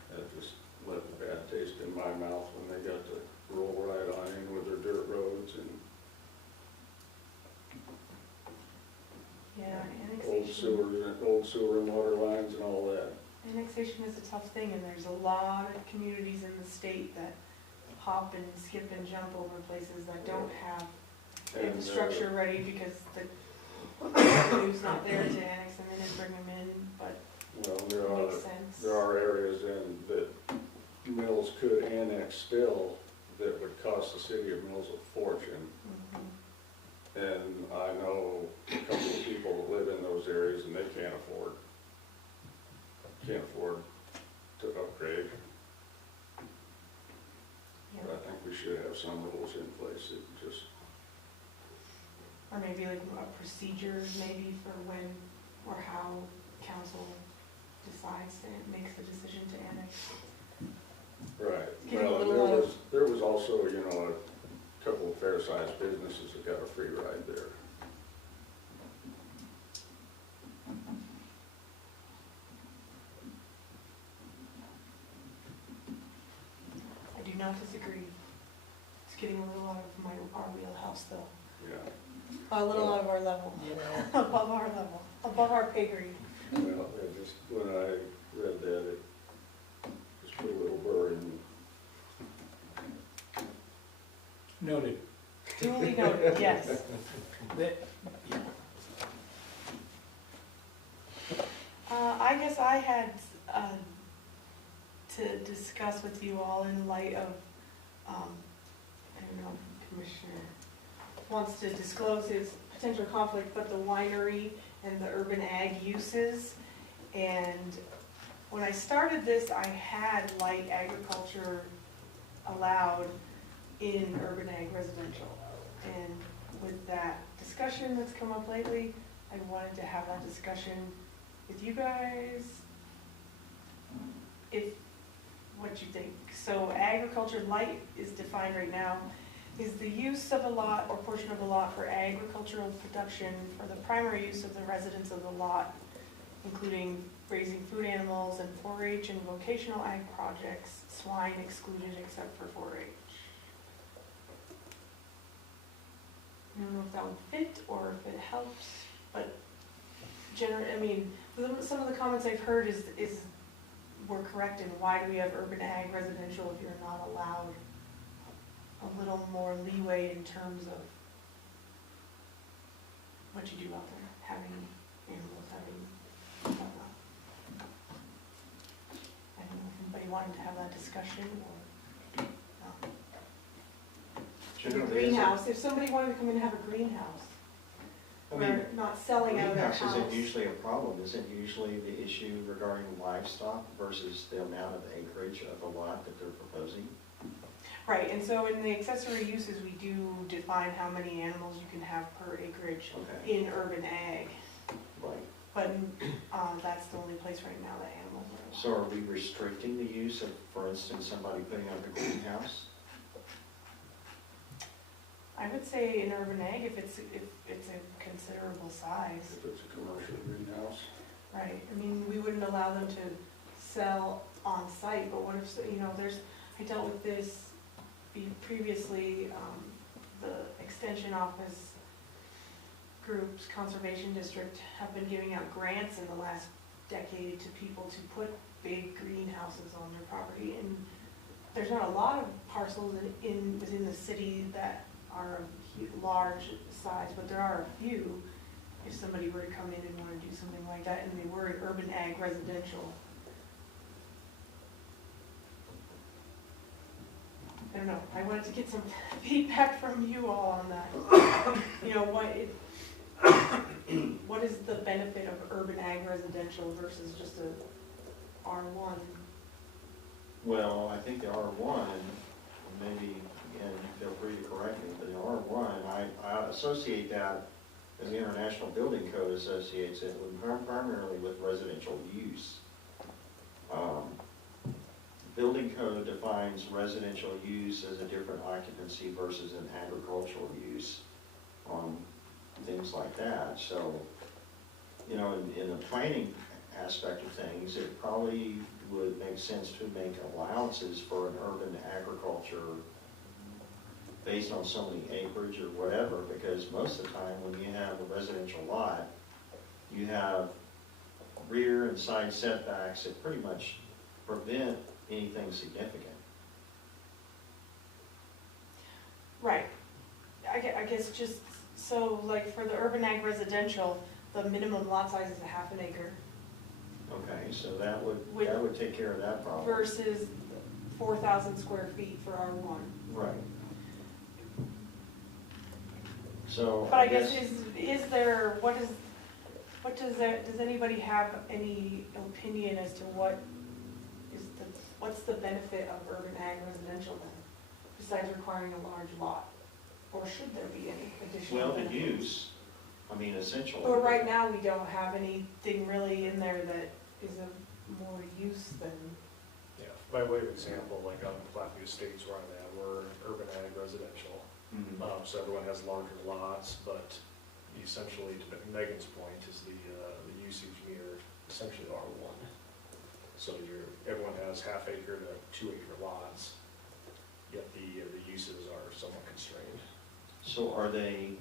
That just left a bad taste in my mouth when they got to roll right on in with their dirt roads and Yeah, old sewer and water lines and all that. annexation is a tough thing, and there's a lot of communities in the state that hop and skip and jump over places that don't have And, infrastructure ready because the revenue's not there to annex them in and bring them in, but Well, it makes sense. there are areas in that Mills could annex still that would cost the city of Mills a fortune. Mhm. And I know a couple of people that live in those areas and they can't afford to upgrade. Yeah. But I think we should have some rules in place that just, Or maybe like a procedure maybe for when or how council decides and makes the decision to annex. right. Getting a Well, little there was also, you know, a couple of fair-sized businesses that got a free ride there. I do not disagree. It's getting a little out of our wheelhouse though. Yeah. A little out of our level, above our level, above our pay grade. Well, it just, when I read that, it just put a little burr in me. Noted. Duly noted, yes. I guess I had to discuss with you all in light of, I don't know, Commissioner wants to disclose his potential conflict, but the winery and the urban ag uses. And when I started this, I had light agriculture allowed in urban ag residential. And with that discussion that's come up lately, I wanted to have that discussion with you guys. What you think. So agriculture light is defined right now is the use of a lot or portion of a lot for agricultural production for the primary use of the residents of the lot, including raising food animals and 4-H and vocational ag projects, swine excluded except for 4-H. I don't know if that would fit or if it helps, but I mean, some of the comments I've heard is we're correct in why do we have urban ag residential if you're not allowed a little more leeway in terms of what you do out there, having animals, having whatnot. I don't know if anybody wanted to have that discussion or not. A Generally, greenhouse, if somebody wanted to come in and have a greenhouse, I mean, we're not selling out of their greenhouse house. isn't usually a problem, isn't usually the issue regarding livestock versus the amount of acreage of the lot that they're proposing? Right, and so in the accessory uses, we do define how many animals you can have per acreage Okay, in urban ag. right. But, that's the only place right now that animals are allowed. So are we restricting the use of, for instance, somebody putting up a greenhouse? I would say in urban ag, if it's a considerable size, If it's a commercial greenhouse. right? I mean, we wouldn't allow them to sell on site, but what if, you know, I dealt with this previously, the extension office groups, conservation district have been giving out grants in the last decade to people to put big greenhouses on their property. And there's not a lot of parcels within the city that are of large size, but there are a few. If somebody were to come in and want to do something like that, and they were in urban ag residential. I don't know, I wanted to get some feedback from you all on that. You know, what is the benefit of urban ag residential versus just a R1? Well, I think the R1, and maybe, again, feel free to correct me, but the R1, I associate that, as the International Building Code associates it, primarily with residential use. Building code defines residential use as a different occupancy versus an agricultural use on things like that. So, you know, in the planning aspect of things, it probably would make sense to make allowances for an urban agriculture based on so many acreage or whatever, because most of the time when you have a residential lot, you have rear and side setbacks that pretty much prevent anything significant. Right. I guess just, so like for the urban ag residential, the minimum lot size is a half an acre Okay, so that would take care of that problem. versus 4,000 square feet for R1. Right. So But I guess is there, does anybody have any opinion as to what's the benefit of urban ag residential then? Besides requiring a large lot? Or should there be any additional well, the benefits? use, I mean, essentially. But right now, we don't have anything really in there that is of more use than, Yeah, by way of example, like on Flatview Estates where I'm at, we're urban ag residential. Mhm. So everyone has larger lots, but essentially, to Megan's point, is the usage mirror essentially R1. So everyone has half acre to 2 acre lots, yet the uses are somewhat constrained. So are they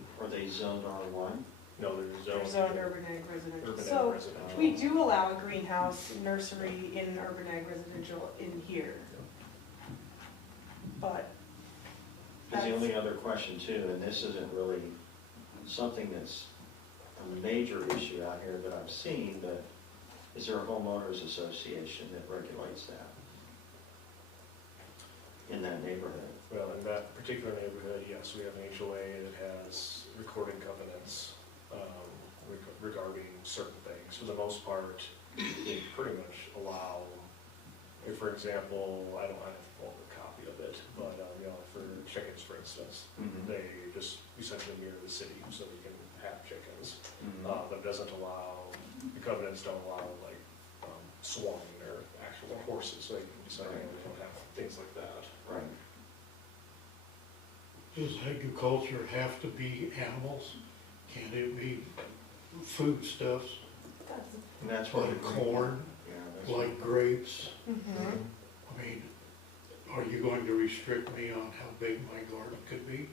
zoned R1? No, they're there's zoned urban ag residential. urban ag So, residential. we do allow a greenhouse nursery in urban ag residential in here. But Because the that's, only other question too, and this isn't really something that's a major issue out here that I've seen, but is there a homeowners association that regulates that in that neighborhood? Well, in that particular neighborhood, yes, we have an HOA that has recording covenants regarding certain things. For the most part, they pretty much allow, if, for example, I don't have a copy of it, but you know, for chickens, for instance, they just essentially mirror the city so you can have chickens. But it doesn't allow, the covenants don't allow like swine or actual horses, so they can decide they don't have things like that. Right. Does agriculture have to be animals? Can it be foodstuffs, that's, And that's what. like corn, Yeah, that's what- like grapes? mhm. I mean, are you going to restrict me on how big my garden could be?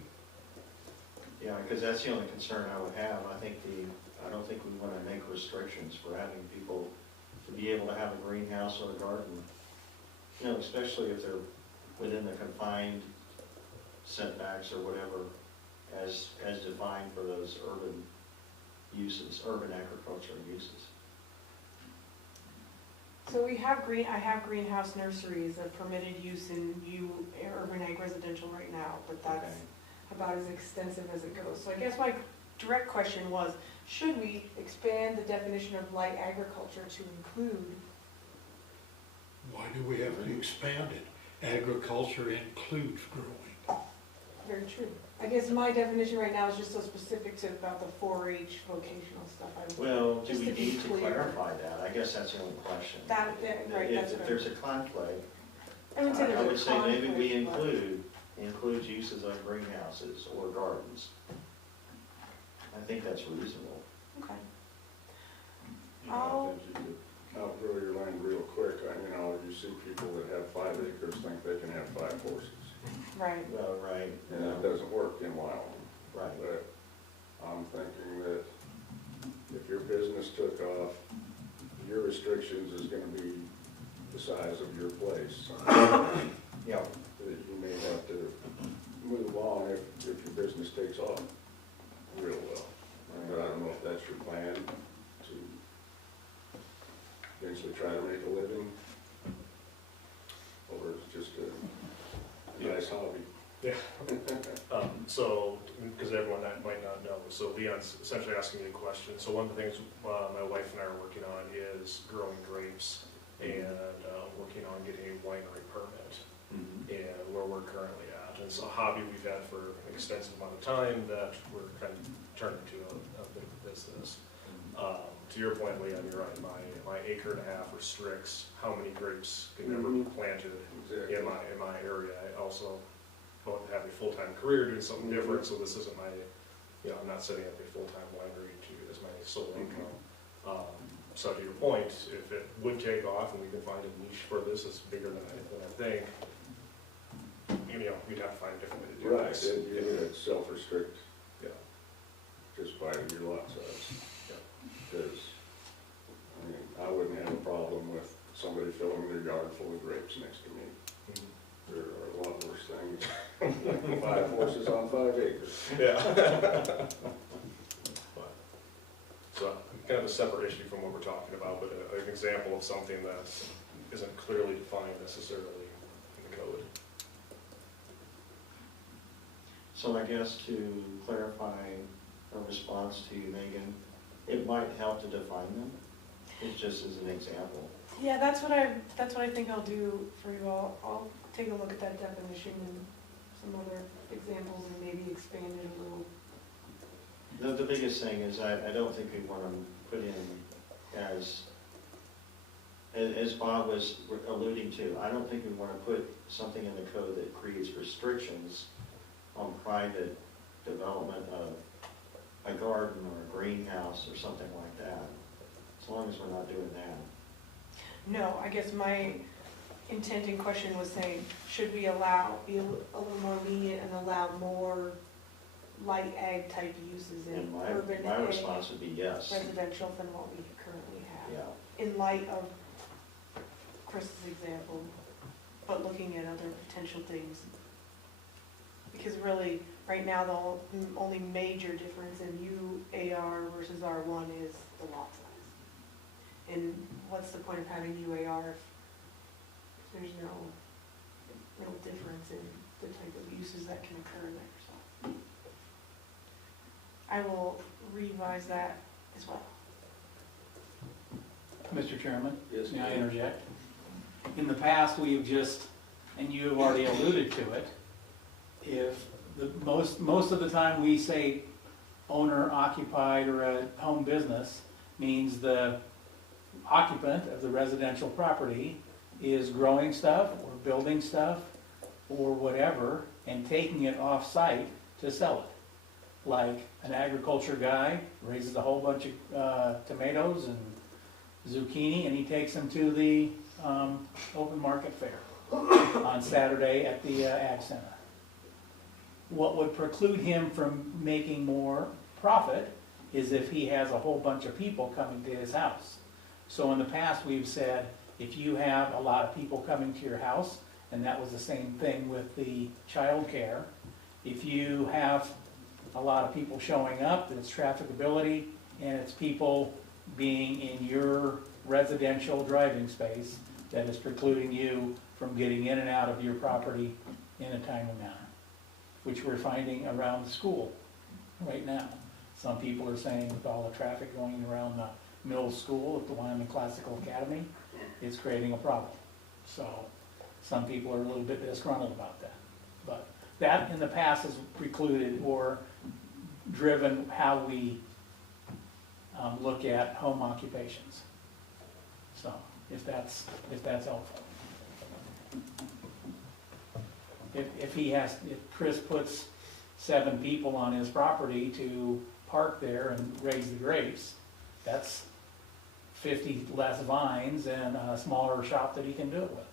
Yeah, because that's the only concern I would have. I don't think we want to make restrictions for having people to be able to have a greenhouse or a garden. You know, especially if they're within the confined setbacks or whatever as defined for those urban uses, urban agricultural uses. So I have greenhouse nurseries, a permitted use in urban ag residential right now, but that's Okay. about as extensive as it goes. So I guess my direct question was, should we expand the definition of light agriculture to include? Why do we have to expand it? Agriculture includes growing. Very true. I guess my definition right now is just so specific to about the 4-H vocational stuff. Well, do Just we to be need to clear. clarify that? I guess that's the only question. Right, that's If what there's a conflict, I would say I there's a would say maybe we conflict, include uses like greenhouses or gardens. I think that's reasonable. but- Okay. You know, if you could outgrow your land real quick, you know, you see people that have 5 acres think they can have 5 horses. Right. Well, right. And that doesn't work in Wyoming. Right. But I'm thinking that if your business took off, your restrictions is gonna be the size of your place. Yeah. That you may have to move on if your business takes off real well. But I don't know if that's your plan to eventually try to make a living, or it's just a nice hobby. Yeah. So, because everyone that might not know, so Leon's essentially asking me a question. So one of the things my wife and I are working on is growing grapes and working on getting a winery permit, and where we're currently at. And it's a hobby we've had for an extensive amount of time that we're kind of turning into a big business. To your point, Leon, you're right. My acre and a half restricts how many grapes can ever be planted Exactly. in my area. I also have a full-time career doing something different, so this isn't my, I'm not setting up a full-time winery as my sole income. So to your point, if it would take off and we can find a niche for this that's bigger than I think, we'd have to find a different way to do Right, this. and you would self-restrict Yeah. just by your lot size. Yeah. Because, I wouldn't have a problem with somebody filling their yard full of grapes next to me. Mhm. There are a lot worse things, like 5 horses on 5 acres. Yeah. But, so, kind of a separate issue from what we're talking about, but an example of something that isn't clearly defined necessarily in the code. So I guess to clarify a response to you, Megan, it might help to define them. It's just as an example. Yeah, that's what I think I'll do for you all. I'll take a look at that definition and some other examples and maybe expand it a little. The biggest thing is I don't think we want to put in as Bob was alluding to, I don't think we want to put something in the code that creates restrictions on private development of a garden or a greenhouse or something like that, as long as we're not doing that. No, I guess my intent in question was saying, should we be a little more lenient and allow more light ag type uses in And urban my ag response would be yes. residential than what we currently have? Yeah, In light of Chris's example, but looking at other potential things. Because really, right now, the only major difference in UAR versus R1 is the lot size. And what's the point of having UAR if there's no real difference in the type of uses that can occur there, so. I will revise that as well. Mr. Chairman, Yes, may I ma'am. interject? In the past, we've just, and you have already alluded to it, if most of the time we say owner occupied or a home business means the occupant of the residential property is growing stuff or building stuff or whatever and taking it off-site to sell it. Like an agriculture guy raises a whole bunch of tomatoes and zucchini and he takes them to the open market fair on Saturday at the Ag Center. What would preclude him from making more profit is if he has a whole bunch of people coming to his house. So in the past, we've said, if you have a lot of people coming to your house, and that was the same thing with the childcare, if you have a lot of people showing up, then it's trafficability, and it's people being in your residential driving space that is precluding you from getting in and out of your property in a timely manner, which we're finding around the school right now. Some people are saying with all the traffic going around the middle school at the Wyoming Classical Academy, it's creating a problem. So some people are a little bit disgruntled about that. But that in the past has precluded or driven how we look at home occupations. So if that's helpful. If Chris puts 7 people on his property to park there and raise the grapes, that's 50 less vines and a smaller shop that he can do it with.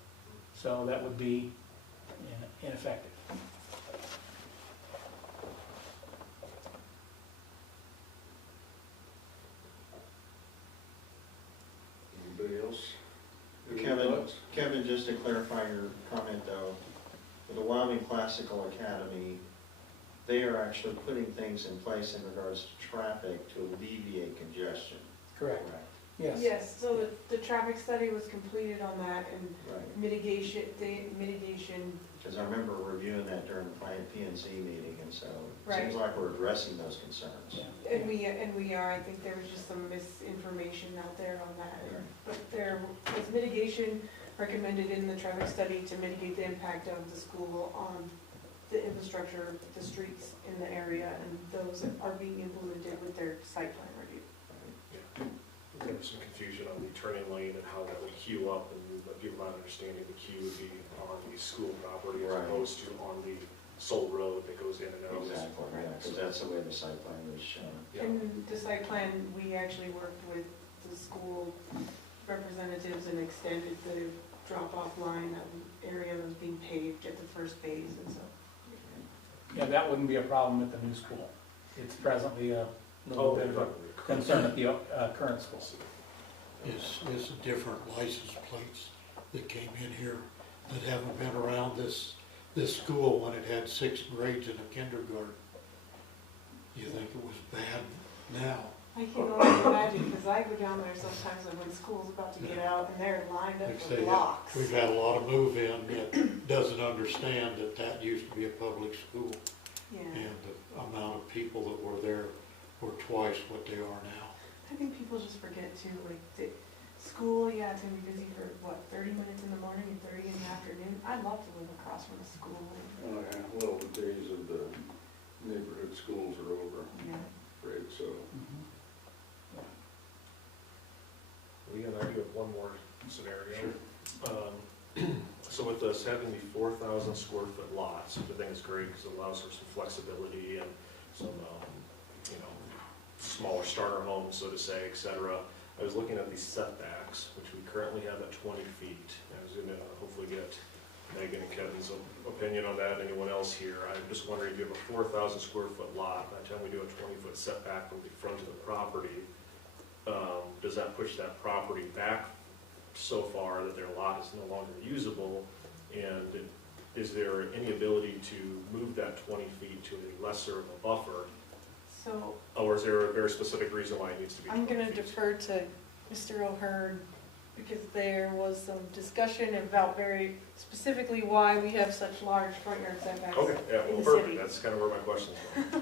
So that would be ineffective. Anybody else? Any thoughts? Kevin, just to clarify your comment though, for the Wyoming Classical Academy, they are actually putting things in place in regards to traffic to alleviate congestion. Correct. Yes. Yes, so the traffic study was completed on that and Right. mitigation, Because I remember reviewing that during the PNC meeting, and so it Right. seems like we're addressing those concerns. Yeah. and we are, I think there was just some misinformation out there on that. But there was mitigation recommended in the traffic study to mitigate the impact of the school on the infrastructure, the streets in the area, and those are being implemented with their site plan review. There was some confusion on the turning lane and how that would queue up, and give my understanding the queue would be on the school property as Right. opposed to on the sole road that goes in and out. Exactly, yeah, because that's the way the site plan was shown. Yeah. In the site plan, we actually worked with the school representatives and extended the drop-off line, that area that was being paved at the first phase, and so. Yeah, that wouldn't be a problem at the new school. It's presently a little Oh, bit of a concern at the current school. Is different license plates that came in here that haven't been around this school when it had 6 grades in a kindergarten. You think it was bad now? I can only imagine, because I go down there sometimes when school's about to get out and they're lined up Like I for say, blocks. we've had a lot of move-in that doesn't understand that that used to be a public school. Yeah, And the amount of people that were there were twice what they are now. I think people just forget too, like, the school, yeah, it's gonna be busy for, what, 30 minutes in the morning and 30 in the afternoon? I'd love to live across from a school. Oh, yeah, well, the days of the neighborhood schools are over, Yeah. I'm afraid so. We can argue with one more scenario. So with the 74,000 square foot lots, the thing is great because it allows for some flexibility and some, smaller starter homes, so to say, et cetera. I was looking at these setbacks, which we currently have at 20 feet. I was gonna hopefully get Megan and Kevin's opinion on that, anyone else here. I'm just wondering, if you have a 4,000 square foot lot, by the time we do a 20-foot setback from the front of the property, does that push that property back so far that their lot is no longer usable? And is there any ability to move that 20 feet to a lesser of a buffer? So Or is there a very specific reason why it needs to be 20 I'm gonna feet? defer to Mr. O'Hearn, because there was some discussion about very specifically why we have such large front yard setbacks Okay, yeah, in well, the perfect, city. that's kind of where my question is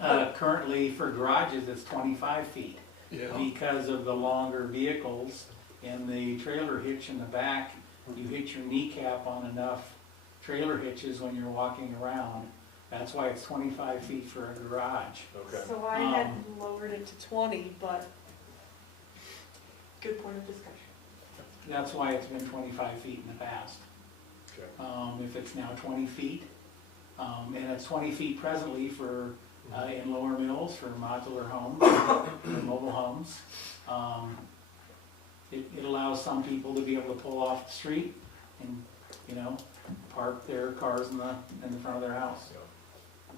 going. Currently for garages, it's 25 feet. Because of the longer vehicles and the trailer hitch in the back, you hit your kneecap on enough trailer hitches when you're walking around. That's why it's 25 feet for a garage. Okay, So I had lowered it to 20, but good point of discussion. That's why it's been 25 feet in the past. okay. If it's now 20 feet, and it's 20 feet presently for, in Lower Mills for modular homes, for mobile homes. It allows some people to be able to pull off the street and, park their cars in the front of their house. Yeah.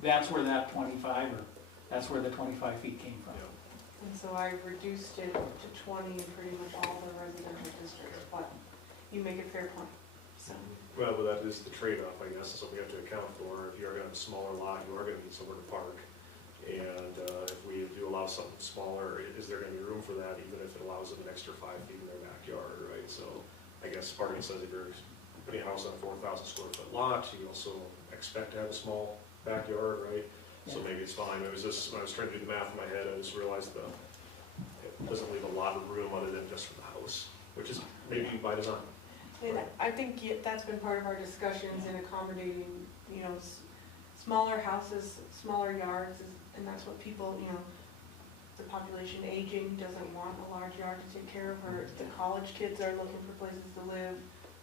that's where that 25, or that's where the 25 feet came from. Yeah. And so I reduced it to 20 in pretty much all the residential districts, but you make a fair point, so. Well, but that is the trade-off, I guess, is what we have to account for. If you're gonna have a smaller lot, you are gonna need somewhere to park. And if we do allow something smaller, is there gonna be room for that, even if it allows them an extra 5 feet in their backyard, right? So I guess part of me says if you're putting a house on a 4,000 square foot lot, you also expect to have a small backyard, right? So Yeah. maybe it's fine. It was just, when I was trying to do the math in my head, I just realized that it doesn't leave a lot of room other than just for the house, which is maybe by design. And I think that's been part of our discussions in accommodating, you know, smaller houses, smaller yards, and that's what people, you know, the population aging doesn't want a large yard to take care of, or the college kids are looking for places to live.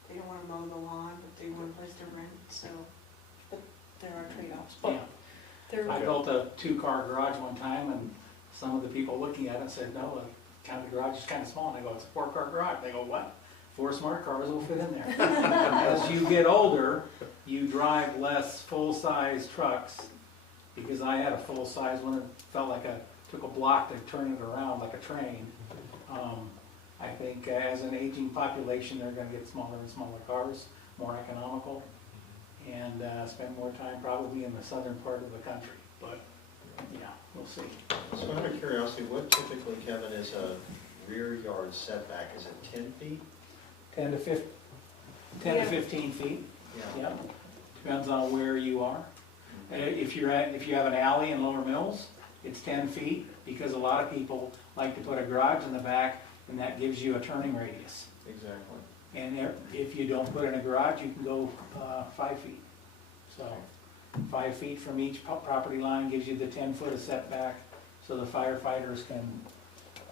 They don't wanna mow the lawn, but they want a place to rent, so, but there are trade-offs, Yeah. but there. I built a 2-car garage one time, and some of the people looking at it said, no, the garage is kind of small. And I go, it's a 4-car garage. They go, what? 4 smart cars will fit in there. As you get older, you drive less full-size trucks, because I had a full-size one that felt like took a block to turn it around like a train. I think as an aging population, they're gonna get smaller and smaller cars, more economical, and spend more time probably in the southern part of the country. But, yeah, we'll see. So out of curiosity, what typically, Kevin, is a rear yard setback? Is it 10 feet? 10 to 15 feet, yeah. Depends on where you are. If you have an alley in Lower Mills, it's 10 feet, because a lot of people like to put a garage in the back, and that gives you a turning radius. Exactly. And if you don't put in a garage, you can go 5 feet. So 5 feet from each property line gives you the 10-foot of setback, so the firefighters can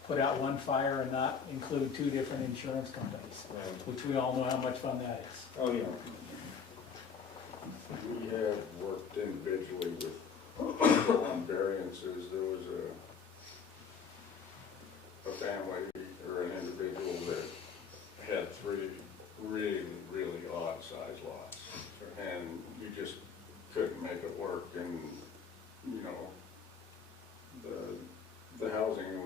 put out one fire and not include 2 different insurance companies, Right. which we all know how much fun that is. Oh, yeah. We have worked individually with people on variances. There was a family or an individual that had 3 really, really odd sized lots. And you just couldn't make it work, and, you know, the housing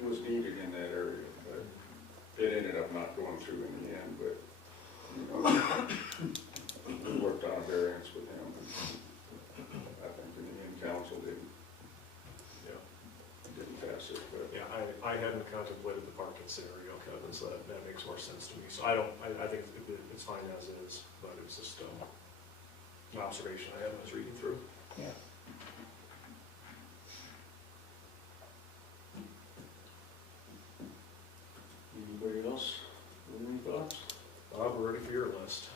was needed in that area, but it ended up not going through in the end, but, you know, we worked on a variance with him, and I think in the end council didn't pass it, but. Yeah, I hadn't contemplated the parking scenario, Kevin, so that makes more sense to me. So I think it's fine as is, but it was just an observation I had when I was reading through. Yeah. Anybody else with any thoughts? Bob, we're ready for your list.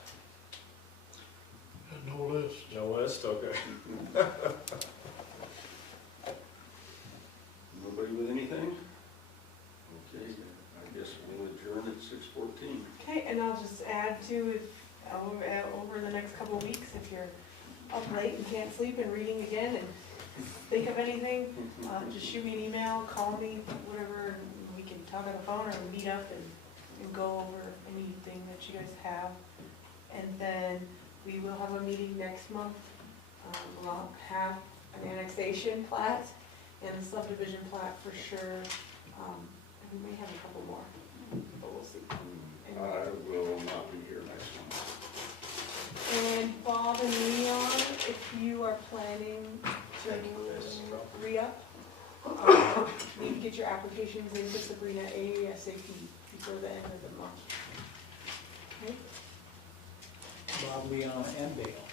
No list. No list? Okay. Nobody with anything? Okay, I guess we'll adjourn at 6:14. Okay, and I'll just add to, over the next couple of weeks, if you're up late and can't sleep and reading again and think of anything, just shoot me an email, call me, whatever, and we can talk on the phone or meet up and go over anything that you guys have. And then we will have a meeting next month. We'll have an annexation plat and a subdivision plat for sure. And we may have a couple more, but we'll see. I will not be here next month. And Bob and Leon, if you are planning to re-up, you need to get your applications into Sabrina ASAP before the end of the month. Okay? Bob, Leon, and Dale.